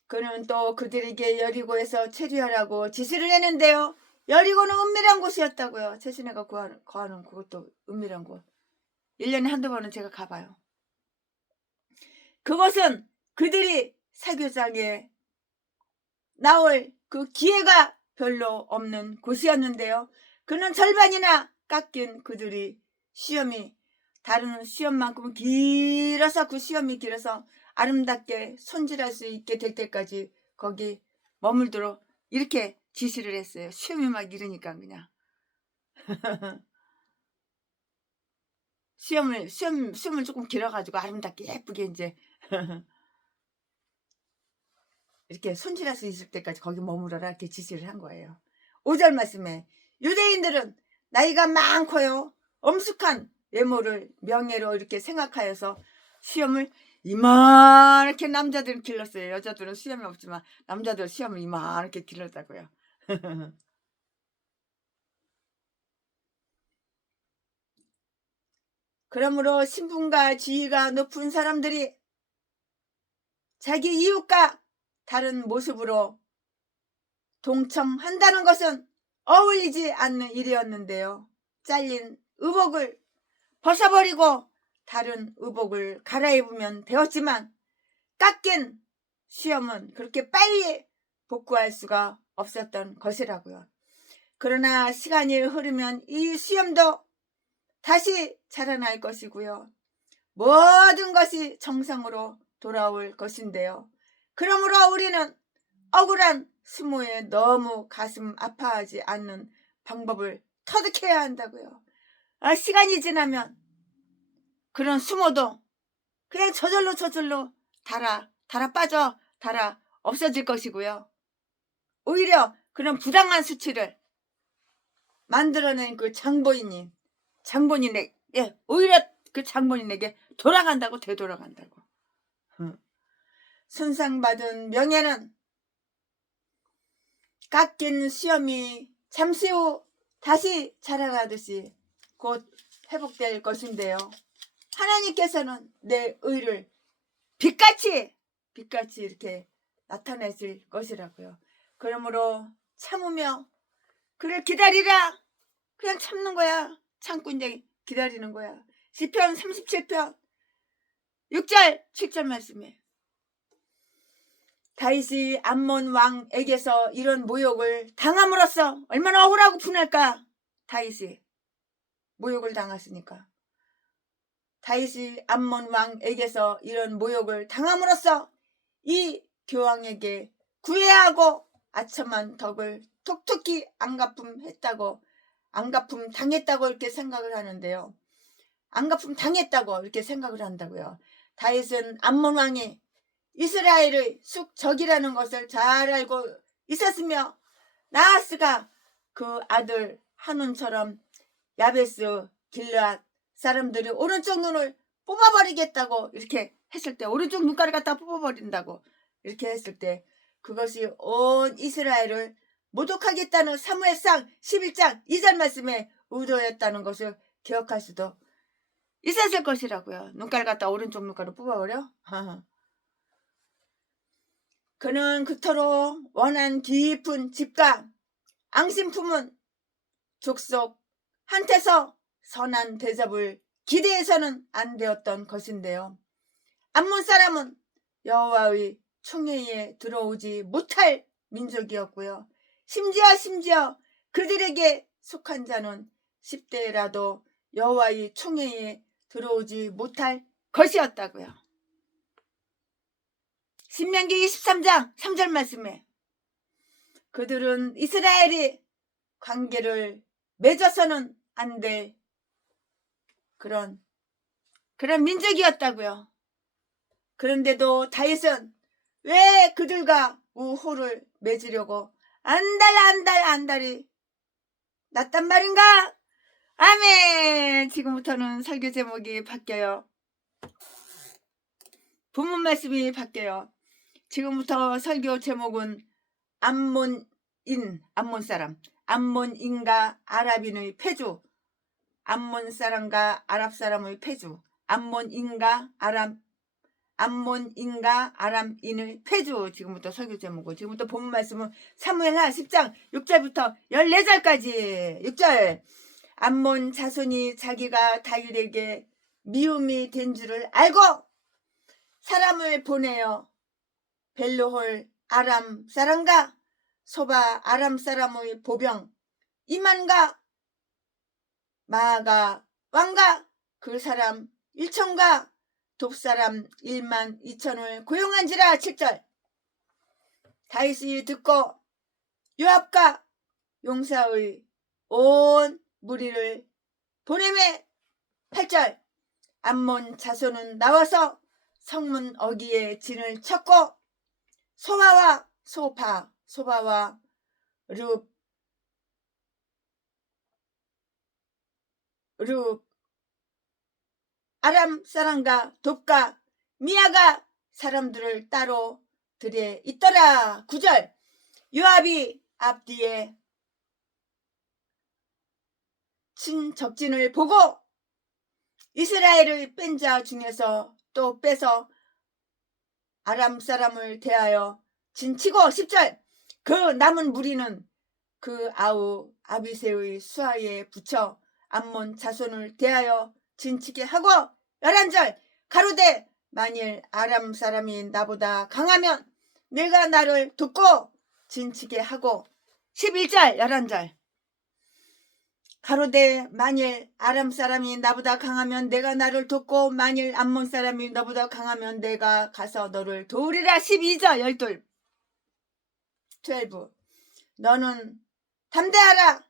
그는 또 그들에게 여리고에서 체류하라고 지시를 했는데요. 여리고는 은밀한 곳이었다고요. 최순애가 거하는 그것도 은밀한 곳. 1년에 한두 번은 제가 가봐요. 그것은 그들이 사교장에 나올 그 기회가 별로 없는 곳이었는데요. 그는 절반이나 깎인 그들이 시험이 다른 시험만큼 길어서 그 시험이 길어서 아름답게 손질할 수 있게 될 때까지 거기 머물도록 이렇게 지시를 했어요. 시험이 막 이르니까 그냥 시험을 조금 길어가지고 아름답게 예쁘게 이제 이렇게 손질할 수 있을 때까지 거기 머무러라 이렇게 지시를 한 거예요. 5절 말씀에 유대인들은 나이가 많고요 엄숙한 외모를 명예로 이렇게 생각하여서 시험을 이만하게 남자들은 길렀어요. 여자들은 시험이 없지만 남자들 시험을 이만하게 길렀다고요. 그러므로 신분과 지위가 높은 사람들이 자기 이웃과 다른 모습으로 동청한다는 것은 어울리지 않는 일이었는데요. 잘린 의복을 벗어버리고 다른 의복을 갈아입으면 되었지만 깎인 시험은 그렇게 빨리 복구할 수가 없었던 것이라고요. 그러나 시간이 흐르면 이 시험도 다시 자라날 것이고요. 모든 것이 정상으로 돌아올 것인데요. 그러므로 우리는 억울한 수모에 너무 가슴 아파하지 않는 방법을 터득해야 한다고요. 시간이 지나면 그런 수모도 그냥 저절로 달아 없어질 것이고요. 오히려 그런 부당한 수치를 만들어낸 그 장본인에게 오히려 그 장본인에게 되돌아간다고. 손상받은 명예는 깎인 시험이 잠시 후 다시 자라나듯이 곧 회복될 것인데요. 하나님께서는 내 의를 빛같이 이렇게 나타내실 것이라고요. 그러므로 참으며 그를 기다리라. 그냥 참는 거야. 참고 이제 기다리는 거야. 시편 37편 6절 7절 말씀에 다윗이 암몬 왕에게서 이런 모욕을 당함으로써 얼마나 억울하고 분할까. 다윗이 모욕을 당했으니까. 다윗이 암몬 왕에게서 이런 모욕을 당함으로써 이 교황에게 구애하고 아첨한 덕을 톡톡히 안갚음 당했다고 이렇게 생각을 하는데요. 안갚음 당했다고 이렇게 생각을 한다고요. 다윗은 암몬 왕이 이스라엘의 숙적이라는 것을 잘 알고 있었으며 나하스가 그 아들 한운처럼 야베스 길르앗 사람들이 오른쪽 눈을 뽑아버리겠다고 이렇게 했을 때, 오른쪽 눈가를 갖다 뽑아버린다고 이렇게 했을 때, 그것이 온 이스라엘을 모독하겠다는 사무엘상 11장 2절 말씀에 의도였다는 것을 기억할 수도 있었을 것이라고요. 눈가를 갖다 오른쪽 눈가를 뽑아버려? 그는 그토록 원한 깊은 집과 앙심 품은 족속한테서 선한 대접을 기대해서는 안 되었던 것인데요. 암몬 사람은 여호와의 총회에 들어오지 못할 민족이었고요. 심지어 그들에게 속한 자는 10대라도 여호와의 총회에 들어오지 못할 것이었다고요. 신명기 23장 3절 말씀에 그들은 이스라엘이 관계를 맺어서는 안 될 그런 민족이었다고요. 그런데도 다윗은 왜 그들과 우호를 맺으려고 안달이 났단 말인가? 아멘. 지금부터는 설교 제목이 바뀌어요. 본문 말씀이 바뀌어요. 지금부터 설교 제목은 암몬 사람, 암몬인과 아랍인의 패주, 암몬 사람과 아랍 사람의 패주, 암몬인과 아람인의 패주. 지금부터 설교 제목은, 지금부터 본문 말씀은 사무엘하 10장 6절부터 14절까지. 6절. 암몬 자손이 자기가 다윗에게 미움이 된 줄을 알고 사람을 보내어 벨르홀 아람 사람과 소바 아람 사람의 보병 이만과 마아가 왕과 그 사람 1천과 돕사람 1만 2천을 고용한지라. 7절. 다윗이 듣고 요압과 용사의 온 무리를 보내매. 8절. 암몬 자손은 나와서 성문 어귀에 진을 쳤고 소바와 룹 아람 사람과 돕과 미아가 사람들을 따로 들에 있더라. 9절. 요압이 앞뒤에 친 적진을 보고 이스라엘의 뺀 자 중에서 또 빼서 아람 사람을 대하여 진치고. 10절. 그 남은 무리는 그 아우 아비새의 수하에 붙여 암몬 자손을 대하여 진치게 하고. 11절. 가로되 만일 아람 사람이 나보다 강하면 내가 나를 돕고 진치게 하고. 11절 11절. 가로되 만일 아람 사람이 나보다 강하면 내가 나를 돕고 만일 암몬 사람이 너보다 강하면 내가 가서 너를 도우리라. 12절 12. 너는 담대하라.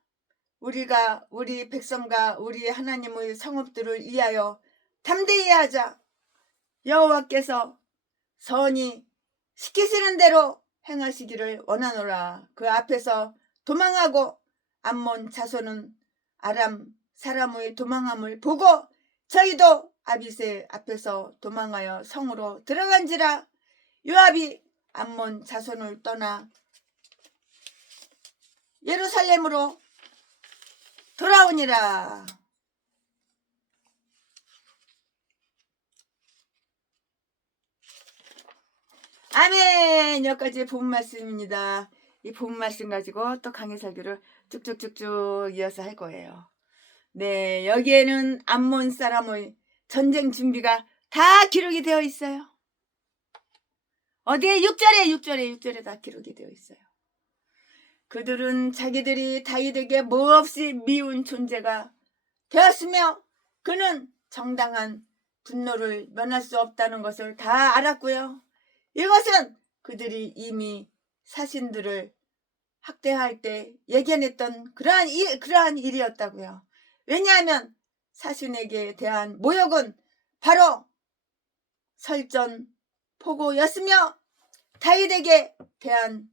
우리가 우리 백성과 우리 하나님의 성읍들을 위하여 담대히 하자. 여호와께서 선히 시키시는 대로 행하시기를 원하노라. 그 앞에서 도망하고 암몬 자손은 아람 사람의 도망함을 보고 저희도 아비새 앞에서 도망하여 성으로 들어간지라. 요압이 암몬 자손을 떠나 예루살렘으로 돌아오니라. 아멘. 여기까지 본 말씀입니다. 이 본 말씀 가지고 또 강의 설교를 쭉쭉쭉쭉 이어서 할 거예요. 네, 여기에는 암몬 사람의 전쟁 준비가 다 기록이 되어 있어요. 어디에? 6절에 다 기록이 되어 있어요. 그들은 자기들이 다윗에게 몹시 미운 존재가 되었으며 그는 정당한 분노를 면할 수 없다는 것을 다 알았고요. 이것은 그들이 이미 사신들을 학대할 때 예견했던 그러한 일이었다고요. 왜냐하면 사신에게 대한 모욕은 바로 설전포고였으며 다윗에게 대한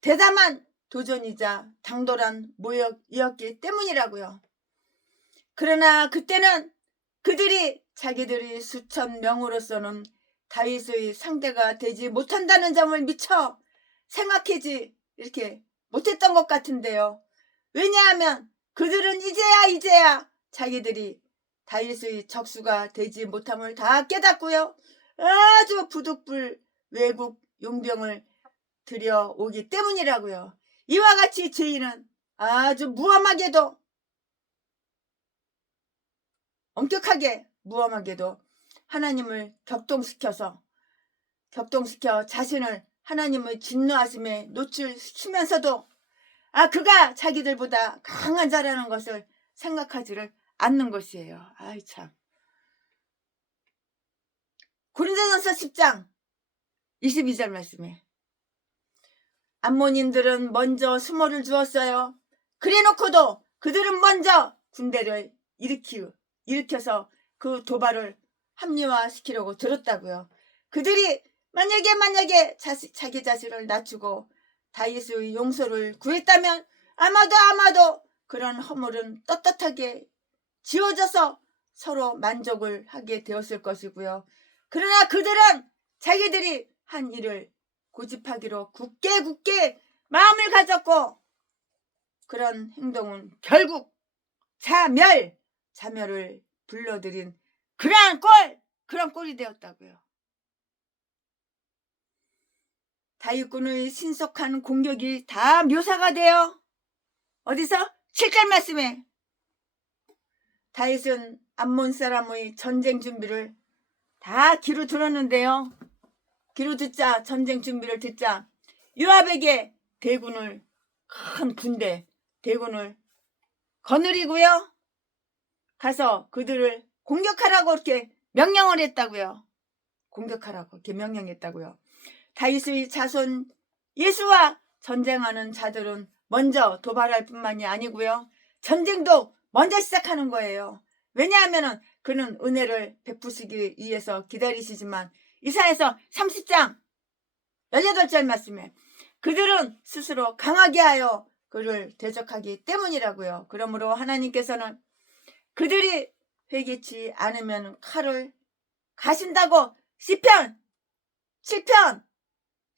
대담한 도전이자 당돌한 모욕이었기 때문이라고요. 그러나 그때는 그들이 자기들이 수천 명으로서는 다윗의 상대가 되지 못한다는 점을 미처 생각하지 이렇게 못했던 것 같은데요. 왜냐하면 그들은 이제야 자기들이 다윗의 적수가 되지 못함을 다 깨닫고요. 아주 부득불 외국 용병을 들여오기 때문이라고요. 이와 같이 죄인은 아주 무엄하게도 엄격하게 무엄하게도 하나님을 격동시켜 자신을 하나님의 진노하심에 노출시키면서도 그가 자기들보다 강한 자라는 것을 생각하지를 않는 것이에요. 아이 참. 고린도전서 10장 22절 말씀에 암몬인들은 먼저 수모를 주었어요. 그래놓고도 그들은 먼저 군대를 일으켜서 그 도발을 합리화시키려고 들었다고요. 그들이 만약에 자기 자신을 낮추고 다윗의 용서를 구했다면 아마도 그런 허물은 떳떳하게 지워져서 서로 만족을 하게 되었을 것이고요. 그러나 그들은 자기들이 한 일을 고집하기로 굳게 마음을 가졌고 그런 행동은 결국 자멸을 불러들인 그런 꼴이 되었다고요. 다윗군의 신속한 공격이 다 묘사가 돼요. 어디서? 7절 말씀에 다윗은 암몬 사람의 전쟁 준비를 다 귀로 들었는데요. 귀로 듣자 전쟁 준비를 듣자 요압에게 큰 군대 대군을 거느리고요. 가서 그들을 공격하라고 이렇게 명령을 했다고요. 공격하라고 이렇게 명령했다고요. 다윗의 자손 예수와 전쟁하는 자들은 먼저 도발할 뿐만이 아니고요. 전쟁도 먼저 시작하는 거예요. 왜냐하면 그는 은혜를 베푸시기 위해서 기다리시지만 이사야서 30장 18절 말씀에 그들은 스스로 강하게 하여 그를 대적하기 때문이라고요. 그러므로 하나님께서는 그들이 회개치 않으면 칼을 가신다고 시편 7편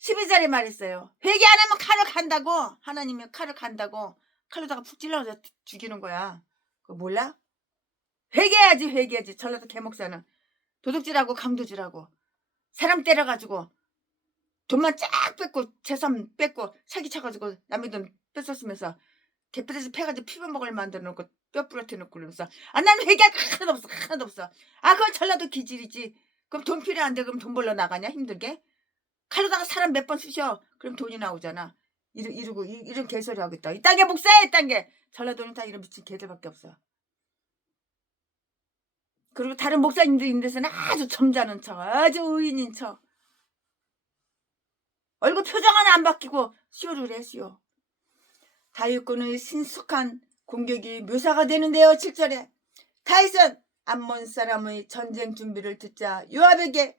12절에 말했어요. 회개 안 하면 칼을 간다고. 하나님이 칼을 간다고. 칼로다가 푹 찔러서 죽이는 거야. 그거 몰라? 회개해야지. 전라도 개목사는 도둑질하고 강도질하고 사람 때려가지고 돈만 쫙 뺏고 재산 뺏고 사기쳐가지고 남의 돈 뺏었으면서 개뼈에서 패가지고 피부먹을 만들어 놓고 뼈 부러뜨려 놓고 그러면서 나는 회개할 거 하나도 없어. 그건 전라도 기질이지. 그럼 돈 필요한데 그럼 돈 벌러 나가냐 힘들게? 칼로다가 사람 몇 번 쑤셔. 그럼 돈이 나오잖아. 이런 개소리 하겠다. 이딴 게 목사야 이딴 게. 전라도는 다 이런 미친 개들밖에 없어. 그리고 다른 목사님들 있는 데서는 아주 점잖은 척 아주 의인인 척 얼굴 표정 하나 안 바뀌고 쇼를 했어요. 다윗군의 신속한 공격이 묘사가 되는데요. 7절에 다윗은 암몬 사람의 전쟁 준비를 듣자 요압에게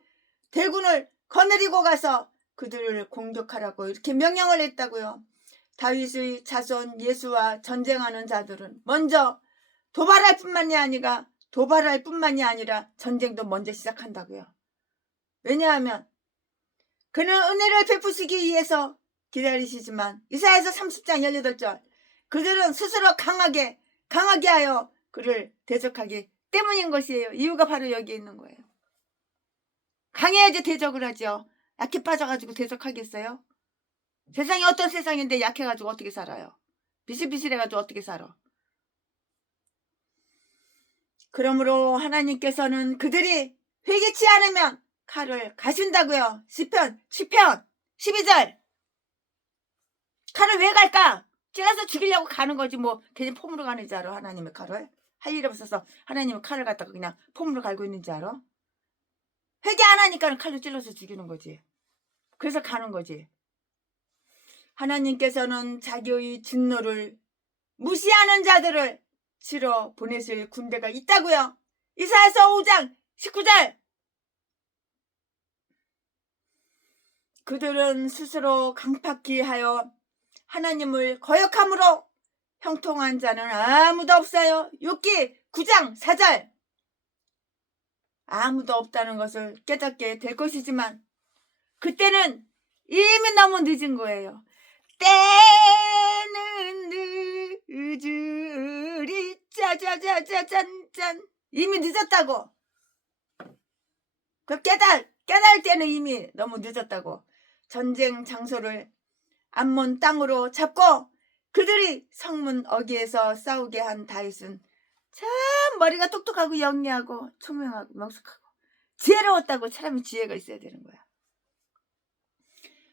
대군을 거느리고 가서 그들을 공격하라고 이렇게 명령을 했다고요. 다윗의 자손 예수와 전쟁하는 자들은 먼저 도발할 뿐만이 아니라 전쟁도 먼저 시작한다고요. 왜냐하면 그는 은혜를 베푸시기 위해서 기다리시지만 이사야서 30장 18절 그들은 스스로 강하게 하여 그를 대적하기 때문인 것이에요. 이유가 바로 여기에 있는 거예요. 강해야지 대적을 하죠. 약해 빠져가지고 대적하겠어요? 세상이 어떤 세상인데 약해가지고 어떻게 살아요? 비실비실해가지고 어떻게 살아? 그러므로 하나님께서는 그들이 회개치 않으면 칼을 가신다고요. 시편 12절 칼을 왜 갈까? 찔러서 죽이려고 가는 거지 뭐 괜히 폼으로 가는 줄 알아? 하나님의 칼을? 할 일 없어서 하나님의 칼을 갖다가 그냥 폼으로 갈고 있는 줄 알아? 회개 안 하니까 칼로 찔러서 죽이는 거지. 그래서 가는 거지. 하나님께서는 자기의 진노를 무시하는 자들을 치러 보내실 군대가 있다고요. 이사야서 5장 19절 그들은 스스로 강팍히 하여 하나님을 거역함으로 형통한 자는 아무도 없어요. 욥기 9장 4절. 아무도 없다는 것을 깨닫게 될 것이지만 그때는 이미 너무 늦은 거예요. 때는 늦으리 짜자자자잔짠. 이미 늦었다고. 그 깨달 때는 이미 너무 늦었다고. 전쟁 장소를 암몬 땅으로 잡고 그들이 성문 어귀에서 싸우게 한 다윗은 참 머리가 똑똑하고 영리하고 총명하고 명숙하고 지혜로웠다고. 사람이 지혜가 있어야 되는 거야.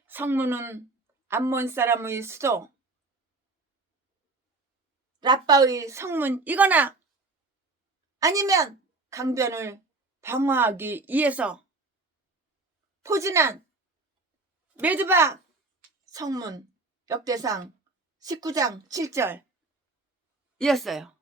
성문은 암몬 사람의 수도 라빠의 성문이거나 아니면 강변을 방어하기 위해서 포진한 메드바 성문, 역대상 19장 7절 이었어요.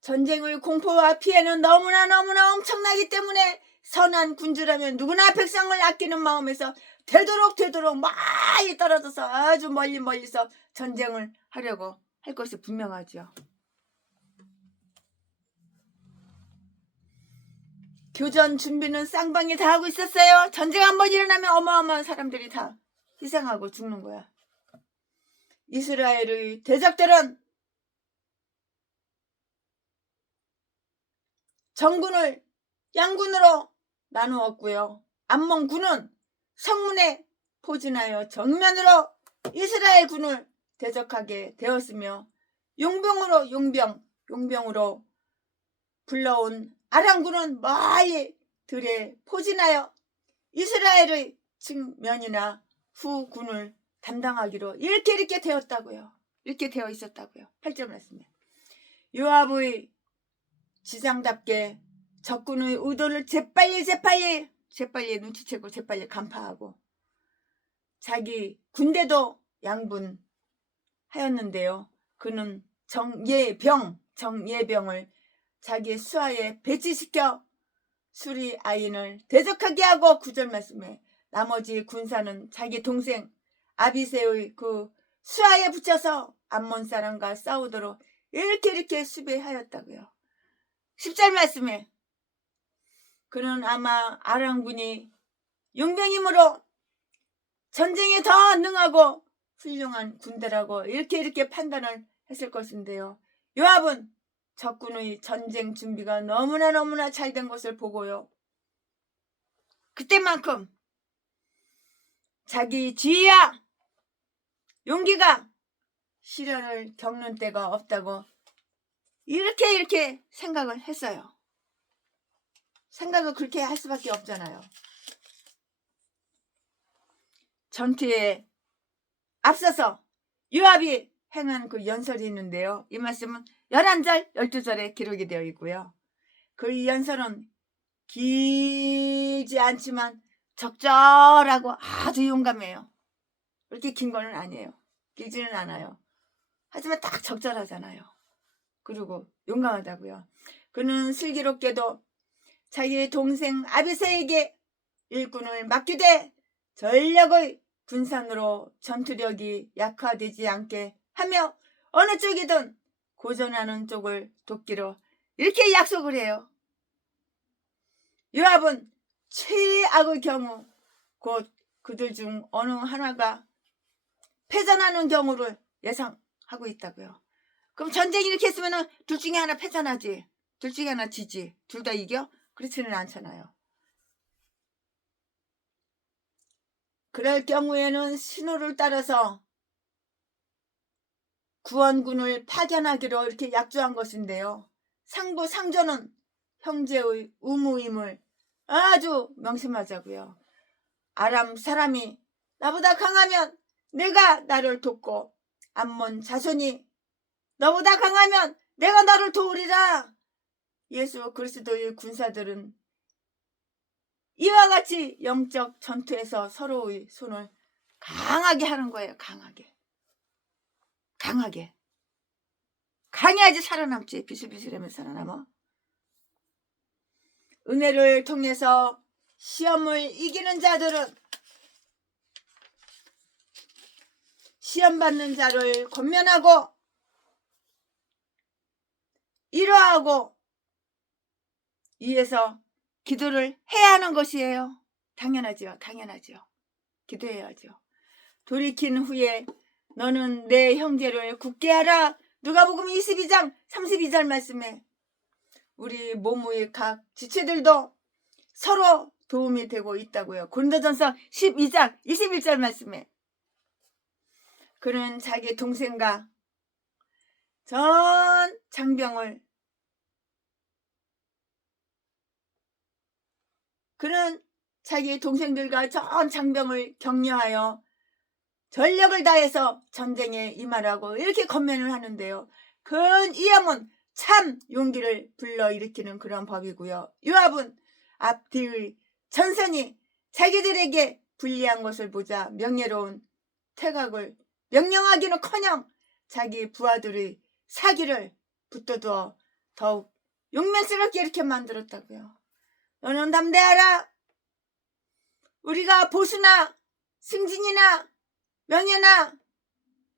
전쟁의 공포와 피해는 너무나 엄청나기 때문에 선한 군주라면 누구나 백성을 아끼는 마음에서 되도록 많이 떨어져서 아주 멀리서 전쟁을 하려고 할 것이 분명하죠. 교전 준비는 쌍방이 다 하고 있었어요. 전쟁 한번 일어나면 어마어마한 사람들이 다 희생하고 죽는 거야. 이스라엘의 대적들은 정군을 양군으로 나누었고요. 암몬군은 성문에 포진하여 정면으로 이스라엘 군을 대적하게 되었으며 용병으로 불러온 아람군은 멀리 들에 포진하여 이스라엘의 측면이나 후군을 담당하기로 이렇게 되었다고요. 이렇게 되어 있었다고요. 8절 말씀에 요압의 지상답게 적군의 의도를 재빨리 눈치채고 재빨리 간파하고 자기 군대도 양분하였는데요. 그는 정예병을 자기 수하에 배치시켜 수리 아인을 대적하게 하고 9절 말씀에 나머지 군사는 자기 동생 아비새의 그 수하에 붙여서 암몬 사람과 싸우도록 이렇게 수배하였다고요. 10절 말씀에 그는 아마 아람군이 용병이므로 전쟁에 더 능하고 훌륭한 군대라고 이렇게 판단을 했을 것인데요. 요압은 적군의 전쟁 준비가 너무나 잘 된 것을 보고요. 그때만큼 자기 지혜와 용기가 시련을 겪는 때가 없다고 이렇게 생각을 했어요. 생각을 그렇게 할 수밖에 없잖아요. 전투에 앞서서 요압이 행한 그 연설이 있는데요. 이 말씀은 11절, 12절에 기록이 되어 있고요. 그 연설은 길지 않지만 적절하고 아주 용감해요. 그렇게 긴 거는 아니에요. 길지는 않아요. 하지만 딱 적절하잖아요. 그리고 용감하다고요. 그는 슬기롭게도 자기 동생 아비새에게 일꾼을 맡기되 전력의 분산으로 전투력이 약화되지 않게 하며 어느 쪽이든 고전하는 쪽을 돕기로 이렇게 약속을 해요. 요압은 최악의 경우 곧 그들 중 어느 하나가 패전하는 경우를 예상하고 있다고요. 그럼 전쟁이 이렇게 했으면 둘 중에 하나 패전하지, 둘 중에 하나 지지, 둘 다 이겨? 그렇지는 않잖아요. 그럴 경우에는 신호를 따라서 구원군을 파견하기로 이렇게 약조한 것인데요. 상부 상조는 형제의 의무임을 아주 명심하자고요. 아람 사람이 나보다 강하면 내가 나를 돕고 암몬 자손이 너보다 강하면 내가 너를 도우리라. 예수 그리스도의 군사들은 이와 같이 영적 전투에서 서로의 손을 강하게 하는 거예요. 강하게. 강해야지 살아남지. 비슬비슬하면 살아남아. 은혜를 통해서 시험을 이기는 자들은 시험받는 자를 권면하고 위로하고 위해서 기도를 해야 하는 것이에요. 당연하죠. 당연하죠. 기도해야죠. 돌이킨 후에 너는 내 형제를 굳게 하라. 누가복음 22장 32절 말씀에 우리 몸의 각 지체들도 서로 도움이 되고 있다고요. 고린도전서 12장 21절 말씀에 그는 자기 동생과 전 장병을 그는 자기 동생들과 전 장병을 격려하여 전력을 다해서 전쟁에 임하라고 이렇게 권면을 하는데요. 그런 이함은 참 용기를 불러일으키는 그런 법이고요. 요압은 앞뒤의 전선이 자기들에게 불리한 것을 보자 명예로운 퇴각을 명령하기는커녕 자기 부하들의 사기를 붙들어 더욱 용맹스럽게 이렇게 만들었다고요. 너는 담대하라. 우리가 보수나 승진이나 명예나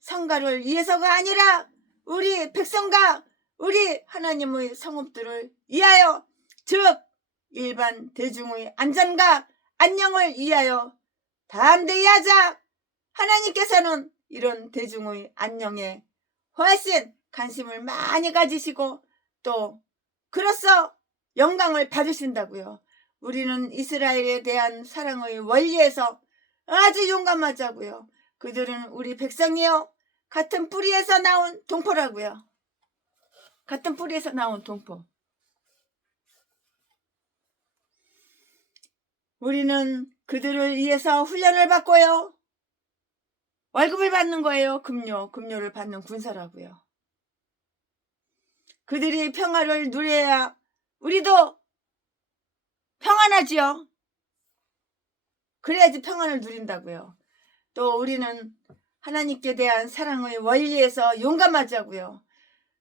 성가를 위해서가 아니라 우리 백성과 우리 하나님의 성읍들을 위하여, 즉 일반 대중의 안전과 안녕을 위하여 담대히 하자. 하나님께서는 이런 대중의 안녕에 훨씬 관심을 많이 가지시고 또 그로써 영광을 받으신다고요. 우리는 이스라엘에 대한 사랑의 원리에서 아주 용감하자고요. 그들은 우리 백성이요, 같은 뿌리에서 나온 동포라고요. 같은 뿌리에서 나온 동포. 우리는 그들을 위해서 훈련을 받고요, 월급을 받는 거예요. 급료를 받는 군사라고요. 그들이 평화를 누려야 우리도 평안하지요. 그래야지 평안을 누린다고요. 또 우리는 하나님께 대한 사랑의 원리에서 용감하자고요.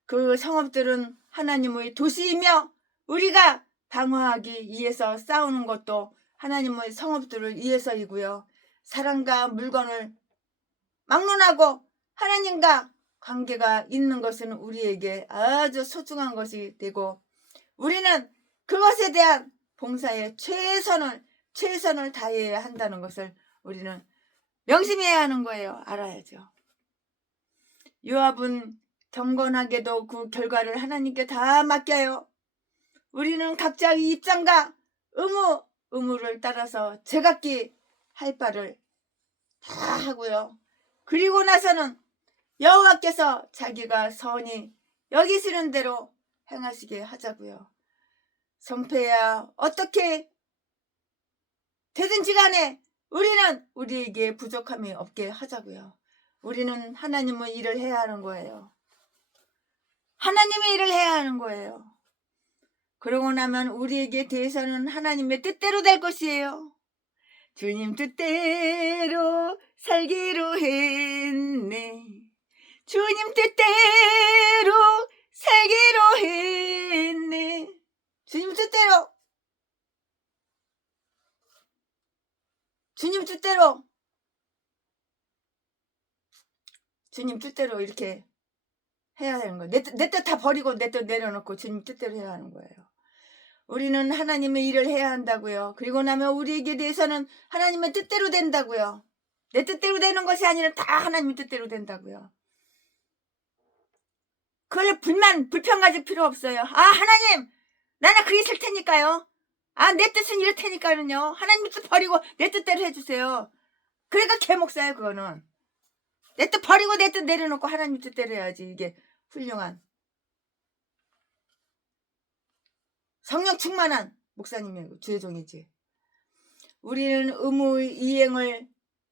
그 성읍들은 하나님의 도시이며 우리가 방어하기 위해서 싸우는 것도 하나님의 성읍들을 위해서이고요. 사람과 물건을 막론하고 하나님과 관계가 있는 것은 우리에게 아주 소중한 것이 되고 우리는 그것에 대한 봉사에 최선을 다해야 한다는 것을 우리는 명심해야 하는 거예요. 알아야죠. 요압은 경건하게도 그 결과를 하나님께 다 맡겨요. 우리는 각자의 입장과 의무를 따라서 제각기 할 바를 다 하고요. 그리고 나서는 여호와께서 자기가 선히 여기시는 대로 행하시게 하자고요. 성패야 어떻게 되든지 간에 우리는 우리에게 부족함이 없게 하자고요. 우리는 하나님의 일을 해야 하는 거예요. 하나님의 일을 해야 하는 거예요. 그러고 나면 우리에게 대해서는 하나님의 뜻대로 될 것이에요. 주님 뜻대로 살기로 했네. 주님 뜻대로 살기로 했네. 주님 뜻대로. 주님 뜻대로 이렇게 해야 되는 거예요. 내 뜻 다 버리고 내 뜻 내려놓고 주님 뜻대로 해야 하는 거예요. 우리는 하나님의 일을 해야 한다고요. 그리고 나면 우리에게 대해서는 하나님의 뜻대로 된다고요. 내 뜻대로 되는 것이 아니라 다 하나님의 뜻대로 된다고요. 그걸 불평 가질 필요 없어요. 하나님, 나는 그게 싫을 테니까요. 내 뜻은 이럴 테니까는요. 하나님 뜻 버리고 내 뜻대로 해주세요. 그러니까 개목사예요. 그거는 내 뜻 버리고 내 뜻 내려놓고 하나님 뜻대로 해야지. 이게 훌륭한 성령 충만한 목사님이고 주의 종이지. 우리는 의무의 이행을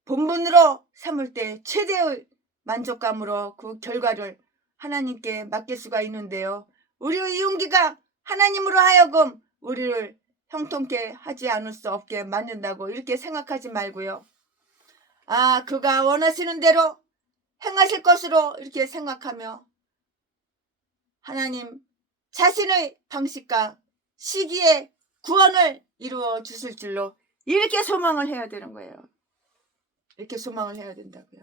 본분으로 삼을 때 최대의 만족감으로 그 결과를 하나님께 맡길 수가 있는데요. 우리의 용기가 하나님으로 하여금 우리를 형통케 하지 않을 수 없게 만든다고 이렇게 생각하지 말고요. 그가 원하시는 대로 행하실 것으로 이렇게 생각하며 하나님 자신의 방식과 시기에 구원을 이루어 주실 줄로 이렇게 소망을 해야 되는 거예요. 이렇게 소망을 해야 된다고요.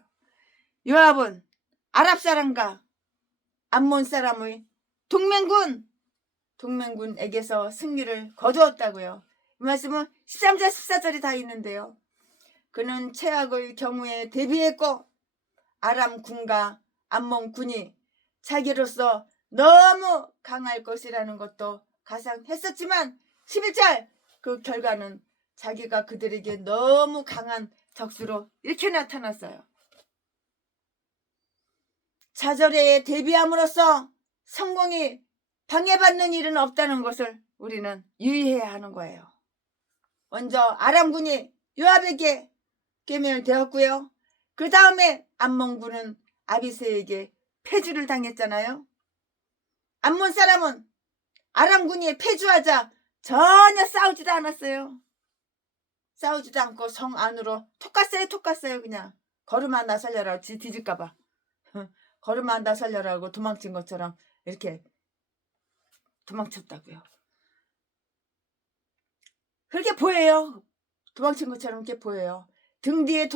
요압은 아랍 사람과 암몬 사람의 동맹군에게서 승리를 거두었다고요. 이 말씀은 13절 14절이 다 있는데요. 그는 최악의 경우에 대비했고 아람군과 암몬군이 자기로서 너무 강할 것이라는 것도 가상했었지만 11절 그 결과는 자기가 그들에게 너무 강한 적수로 이렇게 나타났어요. 좌절에 대비함으로써 성공이 방해받는 일은 없다는 것을 우리는 유의해야 하는 거예요. 먼저 아람군이 요압에게 괴멸되었고요. 그 다음에 암몬군은 아비새에게 패주를 당했잖아요. 암몬 사람은 아람군이 패주하자 전혀 싸우지도 않았어요. 싸우지도 않고 성 안으로 톡 갔어요. 그냥 걸음아 나 살려라 뒤질까봐 걸음아 나 살려라고 도망친 것처럼 이렇게 도망쳤다고요. 그렇게 보여요. 도망친 것처럼 이렇게 보여요. 등 뒤에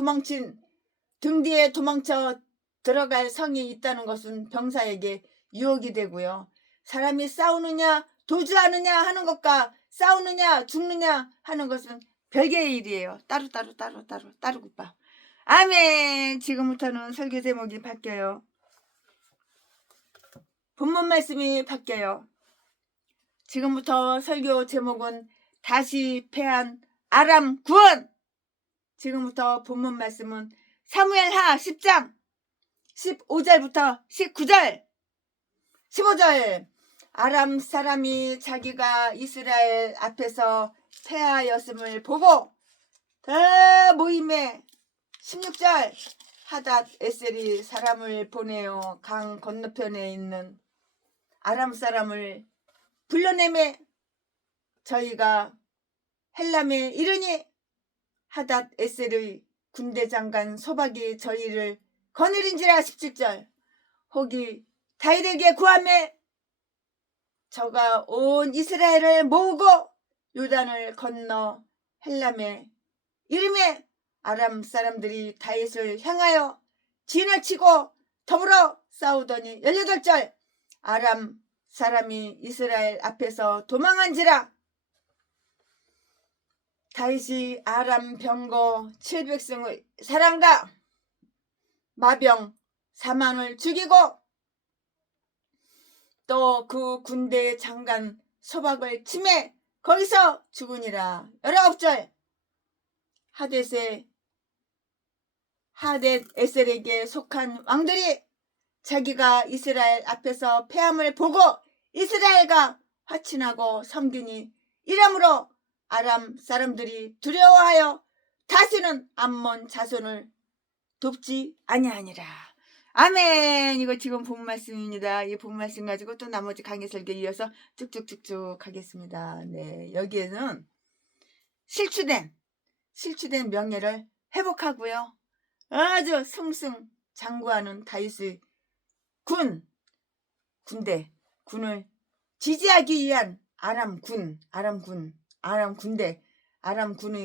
도망쳐 들어갈 성이 있다는 것은 병사에게 유혹이 되고요. 사람이 싸우느냐 도주하느냐 하는 것과 싸우느냐 죽느냐 하는 것은 별개의 일이에요. 따로 굿바. 아멘. 지금부터는 설교 제목이 바뀌어요. 본문 말씀이 바뀌어요. 지금부터 설교 제목은 다시 패한 아람 구원. 지금부터 본문 말씀은 사무엘하 10장 15절부터 19절 15절 아람 사람이 자기가 이스라엘 앞에서 패하였음을 보고 다 모임에 16절 하닷 에셀이 사람을 보내어 강 건너편에 있는 아람 사람을 불러내매 저희가 헬람에 이르니 하닷 에셀의 군대 장관 소박이 저희를 거느린지라. 17절 혹이 다윗에게 구하매 저가 온 이스라엘을 모으고 요단을 건너 헬람에 이름에 아람 사람들이 다윗을 향하여 진을 치고 더불어 싸우더니. 18절 아람 사람이 이스라엘 앞에서 도망한지라. 다윗이 아람 병거 700승의 사람과 마병 4만을 죽이고 또 그 군대 장관 소박을 치매 거기서 죽으니라. 19절 하댓 에셀에게 속한 왕들이 자기가 이스라엘 앞에서 패함을 보고 이스라엘과 화친하고 섬기니 이러므로 아람 사람들이 두려워하여 다시는 암몬 자손을 돕지 아니하니라. 아멘. 이거 지금 본 말씀입니다. 이 본 말씀 가지고 또 나머지 강의 설교 이어서 쭉쭉쭉쭉 하겠습니다. 네, 여기에는 실추된 명예를 회복하고요. 아주 승승장구하는 다윗의 군을 지지하기 위한 아람군의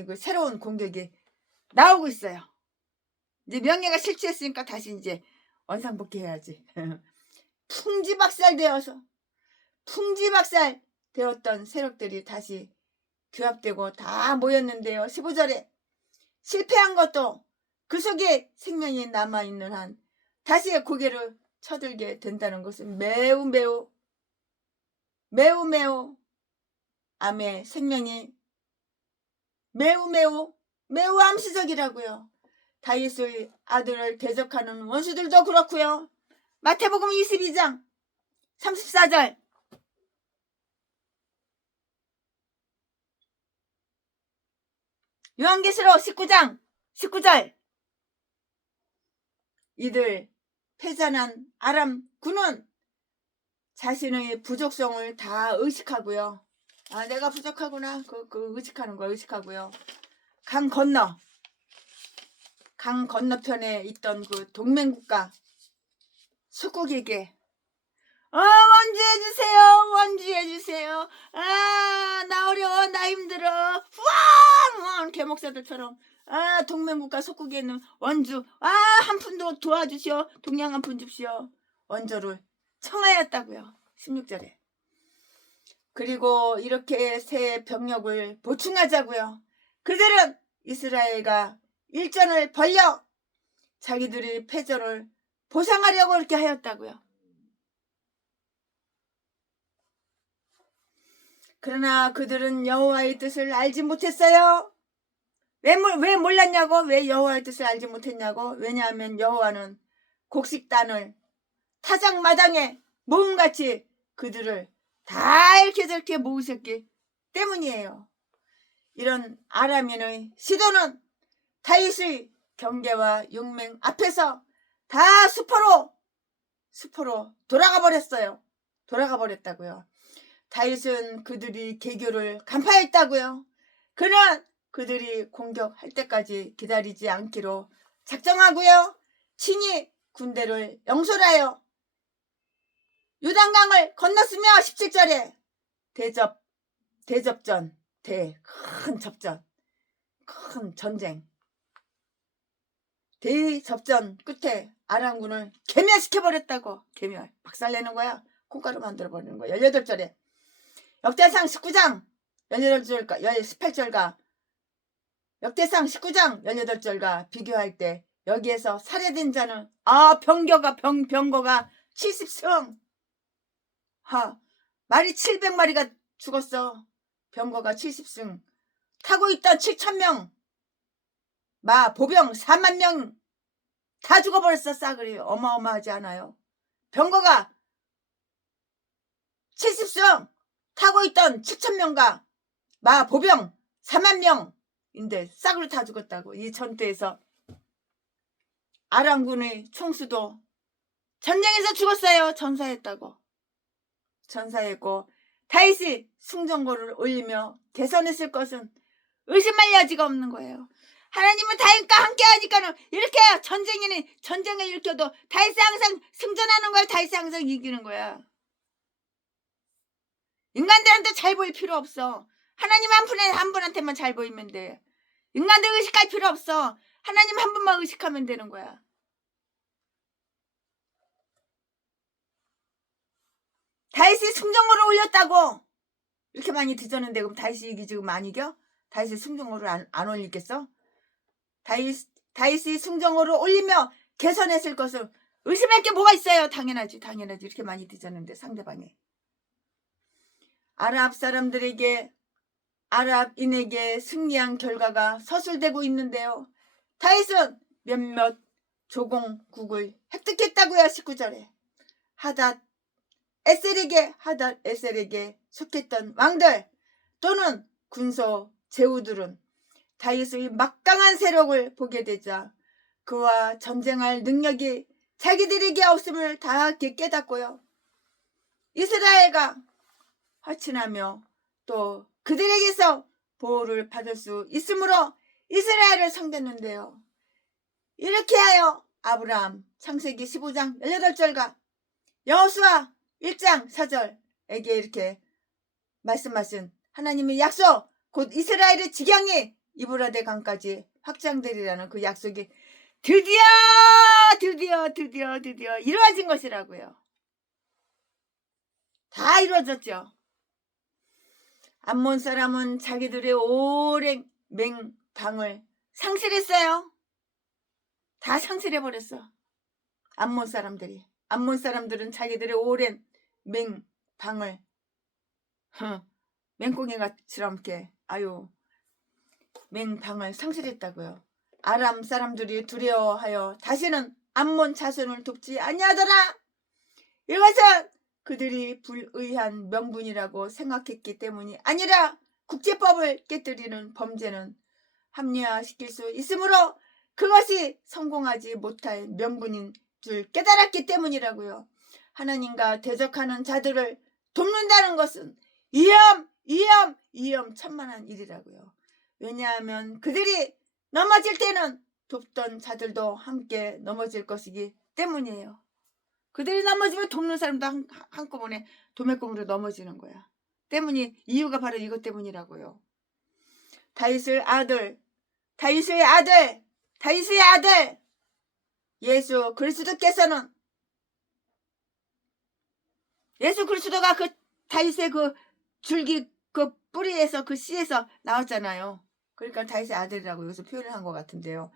그 새로운 공격이 나오고 있어요. 이제 명예가 실추했으니까 다시 이제 원상복귀해야지. 풍지박살 되었던 세력들이 다시 규합되고 다 모였는데요. 15절에 실패한 것도 그 속에 생명이 남아있는 한 다시 고개를 쳐들게 된다는 것은 매우 암의 생명이 매우 암시적이라고요. 다윗의 아들을 대적하는 원수들도 그렇고요. 마태복음 22장 34절 요한계시록 19장 19절 이들 패잔한 아람 군은 자신의 부족성을 다 의식하고요. 아, 내가 부족하구나. 그 의식하는 거 의식하고요. 강 건너편에 있던 그 동맹국가 속국에게 원주해주세요. 아, 나 어려워, 나 힘들어. 후앙 이렇게 대목사들처럼 동맹국가 속국에 있는 원주 한 푼도 도와주시오. 동양 한 푼 줍시오. 원조를 청하였다고요. 16절에. 그리고 이렇게 새 병력을 보충하자고요. 그들은 이스라엘과 일전을 벌려 자기들의 패전을 보상하려고 이렇게 하였다고요. 그러나 그들은 여호와의 뜻을 알지 못했어요. 왜 몰랐냐고? 왜 여호와의 뜻을 알지 못했냐고? 왜냐하면 여호와는 곡식단을 타작마당에 모음같이 그들을 다 이렇게 저렇게 모으셨기 때문이에요. 이런 아람인의 시도는 다윗의 경계와 용맹 앞에서 다 수포로 돌아가 버렸어요. 돌아가 버렸다고요. 다윗은 그들이 개교를 간파했다고요. 그는 그들이 공격할 때까지 기다리지 않기로 작정하고요. 친히 군대를 영솔하여 요단강을 건넜으며 17절에 대접전, 큰 접전, 큰 전쟁, 대접전 끝에 아람군을 괴멸시켜버렸다고. 괴멸, 박살내는 거야. 콩가루 만들어버리는 거야. 18절에 역대상 19장 18절과 역대상 19장 18절과 비교할 때 여기에서 살해된 자는 병거가 70승 말이 700마리가 죽었어. 병거가 70승 타고 있던 7,000명 보병 4만 명 다 죽어버렸어. 싸그리. 어마어마하지 않아요? 병거가 70승 타고 있던 7,000명과 보병 4만 명인데 싸그리 다 죽었다고. 이 전투에서 아람군의 총수도 전쟁에서 죽었어요. 전사했다고. 전사했고 다윗이 승전고를 올리며 개선했을 것은 의심할 여지가 없는 거예요. 하나님은 다윗과 함께 하니까는 이렇게 전쟁을 일으켜도 다윗이 항상 승전하는 거야. 다윗이 항상 이기는 거야. 인간들한테 잘 보일 필요 없어. 하나님 한 분한테만 잘 보이면 돼. 인간들 의식할 필요 없어. 하나님 한 분만 의식하면 되는 거야. 다윗이 승전고를 올렸다고. 이렇게 많이 뒤졌는데 그럼 다윗이 지금 안 이겨? 다윗이 승전고를 안 올리겠어? 다윗이 승전고를 올리며 개선했을 것을 의심할 게 뭐가 있어요? 당연하지. 이렇게 많이 뒤졌는데 상대방이. 아랍인에게 승리한 결과가 서술되고 있는데요. 다윗은 몇몇 조공국을 획득했다고요. 19절에 하닷 에셀에게 속했던 왕들 또는 군소 제후들은 다윗의 막강한 세력을 보게 되자 그와 전쟁할 능력이 자기들에게 없음을 다 깨닫고요. 이스라엘과 화친하며 또 그들에게서 보호를 받을 수 있으므로 이스라엘을 상대했는데요. 이렇게 하여 아브라함 창세기 15장 18절과 여호수아 1장 4절에게 이렇게 말씀하신 하나님의 약속, 곧 이스라엘의 지경이 이브라데 강까지 확장되리라는 그 약속이 드디어 이루어진 것이라고요. 다 이루어졌죠. 암몬 사람은 자기들의 오랜 맹방을 상실했어요. 다 상실해버렸어. 암몬 사람들은 자기들의 오랜 맹방을 맹꽁이처럼 이렇게 맹방을 상실했다고요. 아람 사람들이 두려워하여 다시는 암몬 자손을 돕지 아니하더라. 이것은 그들이 불의한 명분이라고 생각했기 때문이 아니라 국제법을 깨뜨리는 범죄는 합리화시킬 수 있으므로 그것이 성공하지 못할 명분인 줄 깨달았기 때문이라고요. 하나님과 대적하는 자들을 돕는다는 것은 위험천만한 일이라고요. 왜냐하면 그들이 넘어질 때는 돕던 자들도 함께 넘어질 것이기 때문이에요. 그들이 넘어지면 돕는 사람도 한꺼번에 도매금으로 넘어지는 거야. 이유가 바로 이것 때문이라고요. 다윗의 아들 다윗의 아들, 다윗의 아들 예수 그리스도께서는, 예수 그리스도가 그 다윗의 그 줄기 그 뿌리에서 그 씨에서 나왔잖아요. 그러니까 다윗의 아들이라고 여기서 표현을 한 것 같은데요.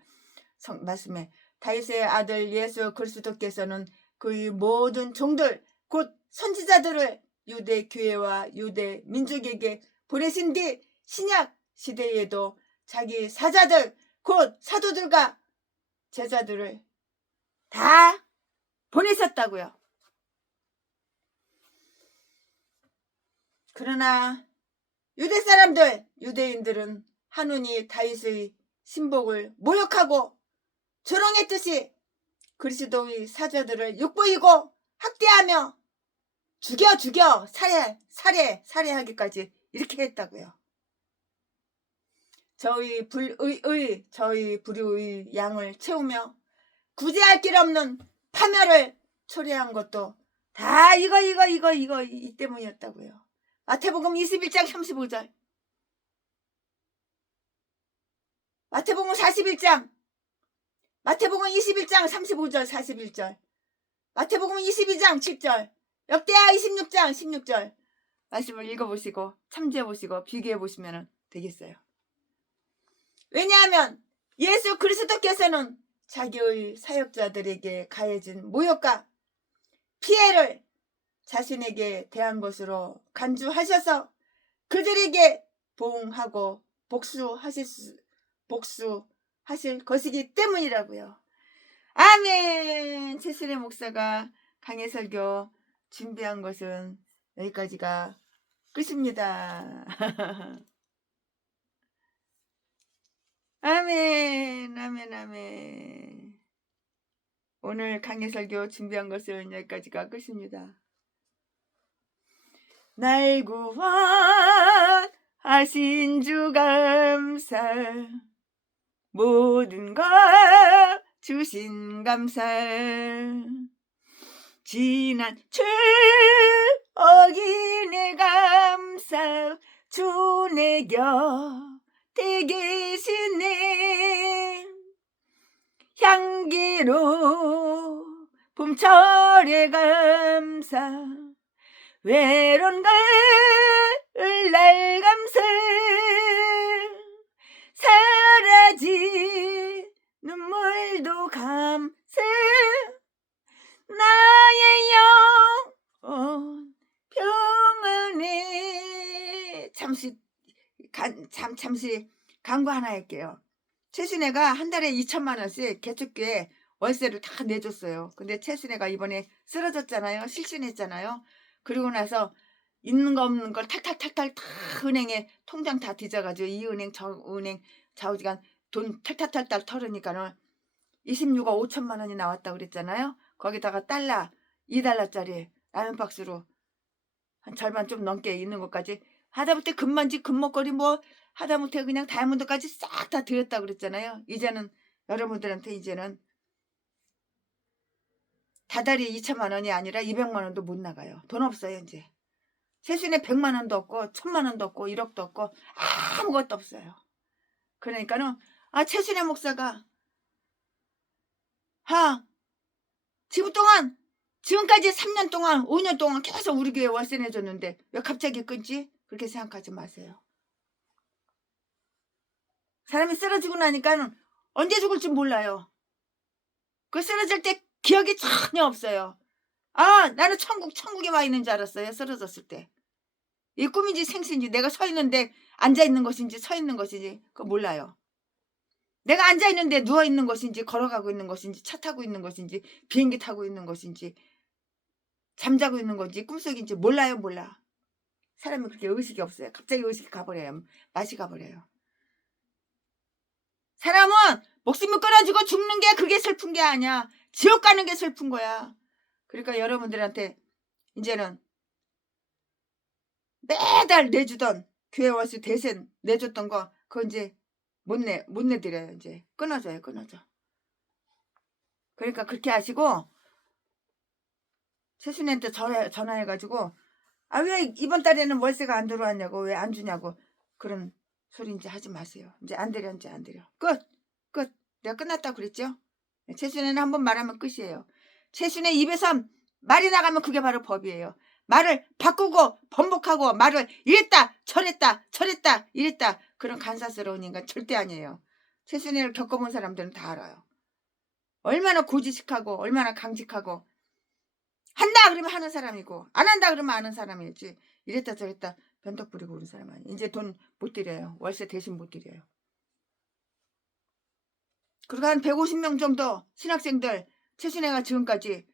말씀에 다윗의 아들 예수 그리스도께서는 그의 모든 종들 곧 선지자들을 유대 교회와 유대 민족에게 보내신 뒤 신약 시대에도 자기 사자들 곧 사도들과 제자들을 다 보내셨다고요. 그러나 유대 사람들, 유대인들은 한운이 다윗의 신복을 모욕하고 조롱했듯이 그리스도의 사자들을 욕보이고 학대하며 죽여 살해하기까지 이렇게 했다고요. 저희 불의의 양을 채우며 구제할 길 없는 파멸을 초래한 것도 다 이거 이 때문이었다고요. 마태복음 21장 35절, 마태복음 41장, 마태복음 21장 35절 41절, 마태복음 22장 7절, 역대하 26장 16절 말씀을 읽어보시고 참조해보시고 비교해보시면 되겠어요. 왜냐하면 예수 그리스도께서는 자기의 사역자들에게 가해진 모욕과 피해를 자신에게 대한 것으로 간주하셔서 그들에게 보응하고 복수하실 것이기 때문이라고요. 아멘. 최순애 목사가 강해설교 준비한 것은 여기까지가 끝입니다. 아멘, 아멘, 아멘. 오늘 강해설교 준비한 것은 여기까지가 끝입니다. 날 구원하신 주 감사, 모든 것 주신 감사, 지난 추억이 내 감사, 주 내 곁에 계시네, 향기로 봄철의 감사, 외로운 날 감사, 사라진 눈물도 감사, 나의 영혼 평안해. 잠시 광고 하나 할게요. 최순애가 한 달에 2천만 원씩 개축교에 월세를 다 내줬어요. 근데 최순애가 이번에 쓰러졌잖아요. 실신했잖아요. 그리고 나서 있는 거 없는 걸 탈탈탈탈 다 은행에 통장 다 뒤져가지고 이 은행 저 은행 좌우지간 돈 탈탈탈탈 털으니까는 26억 5천만 원이 나왔다고 그랬잖아요. 거기다가 달러 2달러짜리 라면 박스로 한 절반 좀 넘게 있는 것까지 하다못해 금만지 금목걸이 뭐 하다못해 그냥 다이아몬드까지 싹 다 드렸다고 그랬잖아요. 이제는 여러분들한테 이제는 다달이 2천만 원이 아니라 200만 원도 못 나가요. 돈 없어요 이제. 최순에 100만 원도 없고 1000만 원도 없고 1억도 없고 아무것도 없어요. 그러니까는 최순애 목사가 지금까지 3년 동안 5년 동안 계속 우리 교회 월세 내줬는데 왜 갑자기 끊지? 그렇게 생각하지 마세요. 사람이 쓰러지고 나니까는 언제 죽을지 몰라요. 그 쓰러질 때 기억이 전혀 없어요. 나는 천국에 와 있는 줄 알았어요. 쓰러졌을 때. 이 꿈인지 생신인지 내가 서 있는데 앉아 있는 것인지 서 있는 것인지 그거 몰라요. 내가 앉아 있는데 누워 있는 것인지 걸어가고 있는 것인지 차 타고 있는 것인지 비행기 타고 있는 것인지 잠자고 있는 건지 꿈속인지 몰라. 사람이 그렇게 의식이 없어요. 갑자기 의식이 가버려요. 맛이 가버려요. 사람은 목숨이 끊어지고 죽는 게 그게 슬픈 게 아니야. 지옥 가는 게 슬픈 거야. 그러니까 여러분들한테 이제는 매달 내주던 교회 월세 대신 내줬던 거 그거 이제 못 내드려요. 이제 끊어져. 그러니까 그렇게 하시고 최순애한테 전화해가지고 왜 이번 달에는 월세가 안 들어왔냐고 왜 안 주냐고 그런 소리 이제 하지 마세요. 이제 안 드려, 이제 안 드려. 끝! 끝! 내가 끝났다고 그랬죠? 최순애는 한번 말하면 끝이에요. 최순애 입에서 말이 나가면 그게 바로 법이에요. 말을 바꾸고 번복하고 말을 이랬다 저랬다 이랬다 그런 간사스러운 인간 절대 아니에요. 최순애를 겪어본 사람들은 다 알아요. 얼마나 고지식하고 얼마나 강직하고 한다 그러면 하는 사람이고 안 한다 그러면 아는 사람이지. 이랬다 저랬다 변덕 부리고 오는 사람 아니에요. 이제 돈 못 드려요. 월세 대신 못 드려요. 그리고 한 150명 정도 신학생들 최순애가 지금까지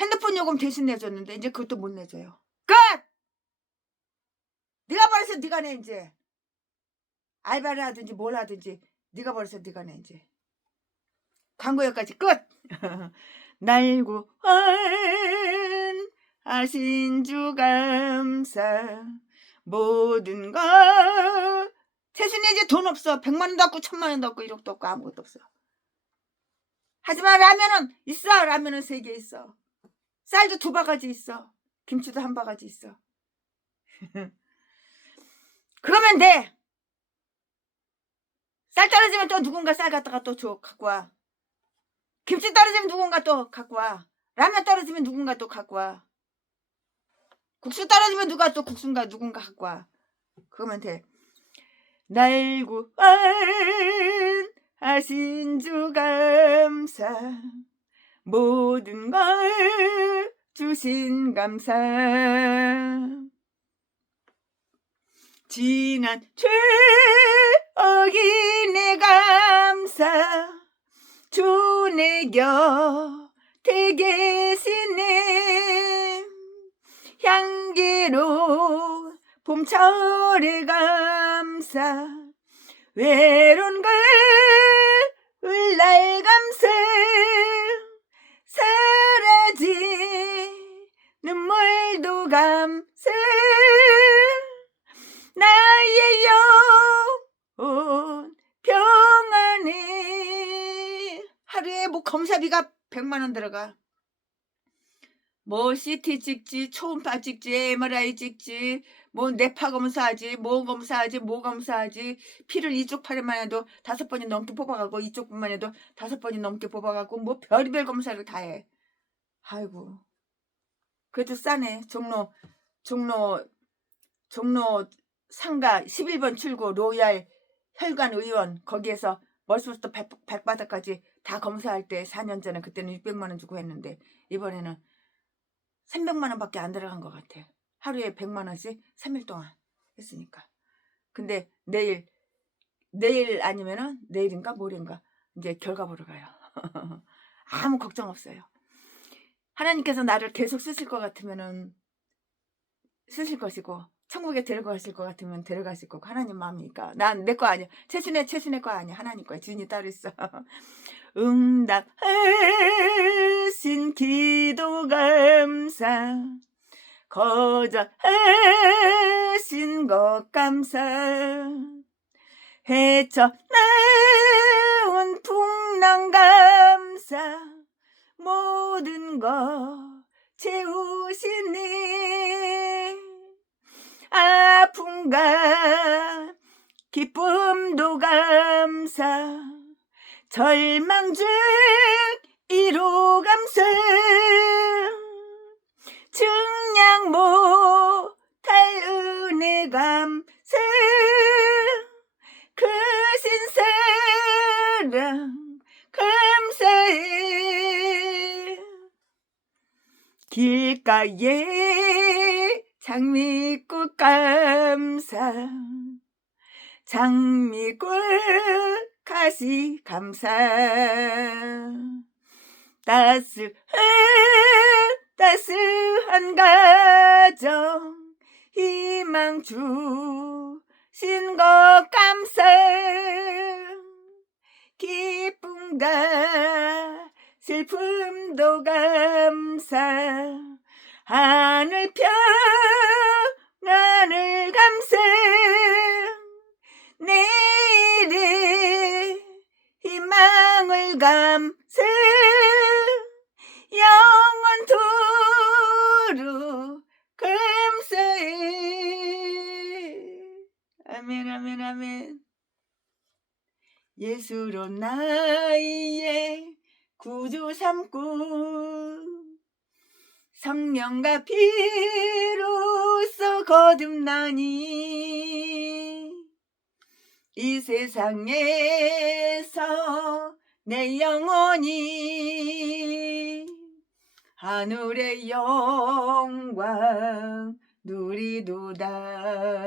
핸드폰 요금 대신 내줬는데 이제 그것도 못 내줘요. 끝! 네가 벌어서 네가 내 이제. 알바를 하든지 뭘 하든지 네가 벌어서 네가 내 이제. 광고 여기까지 끝! 날고 하신 주 감사 모든 것 최순애 이제 돈 없어. 100만 원도 없고 1000만 원도 없고 1억도 없고 아무것도 없어. 하지만 라면은 있어. 라면은 3개 있어. 쌀도 2바가지 있어. 김치도 1바가지 있어. 그러면 돼. 쌀 떨어지면 또 누군가 쌀 갖다가 또 갖고 와. 김치 떨어지면 누군가 또 갖고 와. 라면 떨어지면 누군가 또 갖고 와. 국수 떨어지면 누가 또 국수인가 누군가 갖고 와. 그러면 돼. 날고 하신 주 감사 모든 걸 주신 감사 지난 추억이 내 감사 주 내 곁에 계시네 향기로 봄철의 감사 외로운 날 감사 사라진 눈물도 감사 나의 영혼 평안해. 하루에 뭐 검사비가 100만 원 들어가. 뭐 CT 찍지, 초음파 찍지, MRI 찍지, 뭐 뇌파 검사하지, 뭐 검사하지, 뭐 검사하지. 피를 이쪽 팔에만 해도 5번이 넘게 뽑아가고 이쪽뿐만 해도 5번이 넘게 뽑아가고 뭐 별의별 검사를 다 해. 아이고 그래도 싸네. 종로 상가 11번 출구 로얄 혈관 의원 거기에서 머리부터 발바닥까지 다 검사할 때 4년 전에 그때는 600만 원 주고 했는데 이번에는 300만 원밖에 안 들어간 것 같아. 하루에 100만 원씩 3일 동안 했으니까. 근데 내일 아니면은 내일인가 모레인가 이제 결과 보러 가요. 아무 걱정 없어요. 하나님께서 나를 계속 쓰실 것 같으면은 쓰실 것이고 천국에 데려가실 것 같으면 데려가실 거고 하나님 마음이니까. 난 내 거 아니야. 최순애 거 아니야. 하나님 거야. 주인이 따로 있어. 응답하신 기도 감사 거저하신 것 감사 헤쳐나온 풍랑 감사 모든 것 채우시네 아픔과 기쁨도 감사 절망 중 이로 감사 증량 못할 은혜 감사 크신 사랑 감사해 길가에 장미꽃 감사 장미꽃 가시 감사 따스한 가정 희망 주신 것 감사 기쁨과 슬픔도 감사 하늘 평안을 감사 내일의 희망을 감사 영원토록 감사해. 아멘 아멘 아멘. 예수로 나의 구주 삼고 성령과 피로써 거듭나니 이 세상에서 내 영혼이 하늘의 영광 누리도다.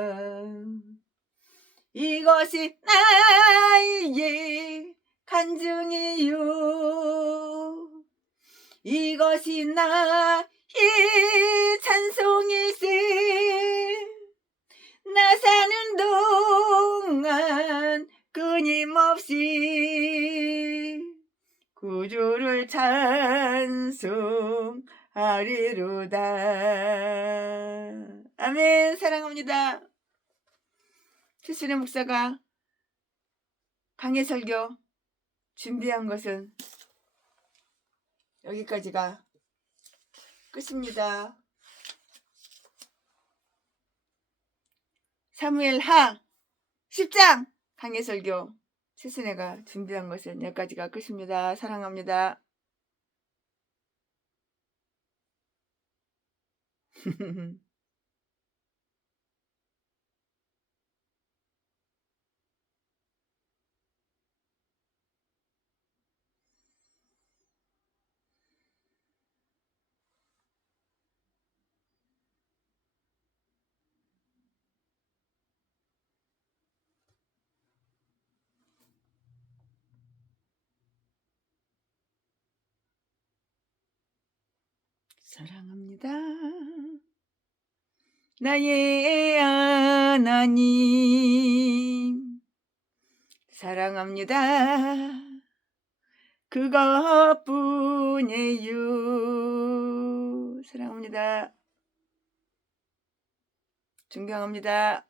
이것이 나의 간증이요 이것이 나의 찬송일세. 나 사는 동안 끊임없이 구주를 찬송하리로다. 아멘. 사랑합니다. 최순애 목사가 강해 설교 준비한 것은 여기까지가 끝입니다. 사무엘하 10장 강해 설교 최순애가 준비한 것은 여기까지가 끝입니다. 사랑합니다. 사랑합니다. 나의 하나님 사랑합니다. 그것뿐이에요. 사랑합니다. 존경합니다.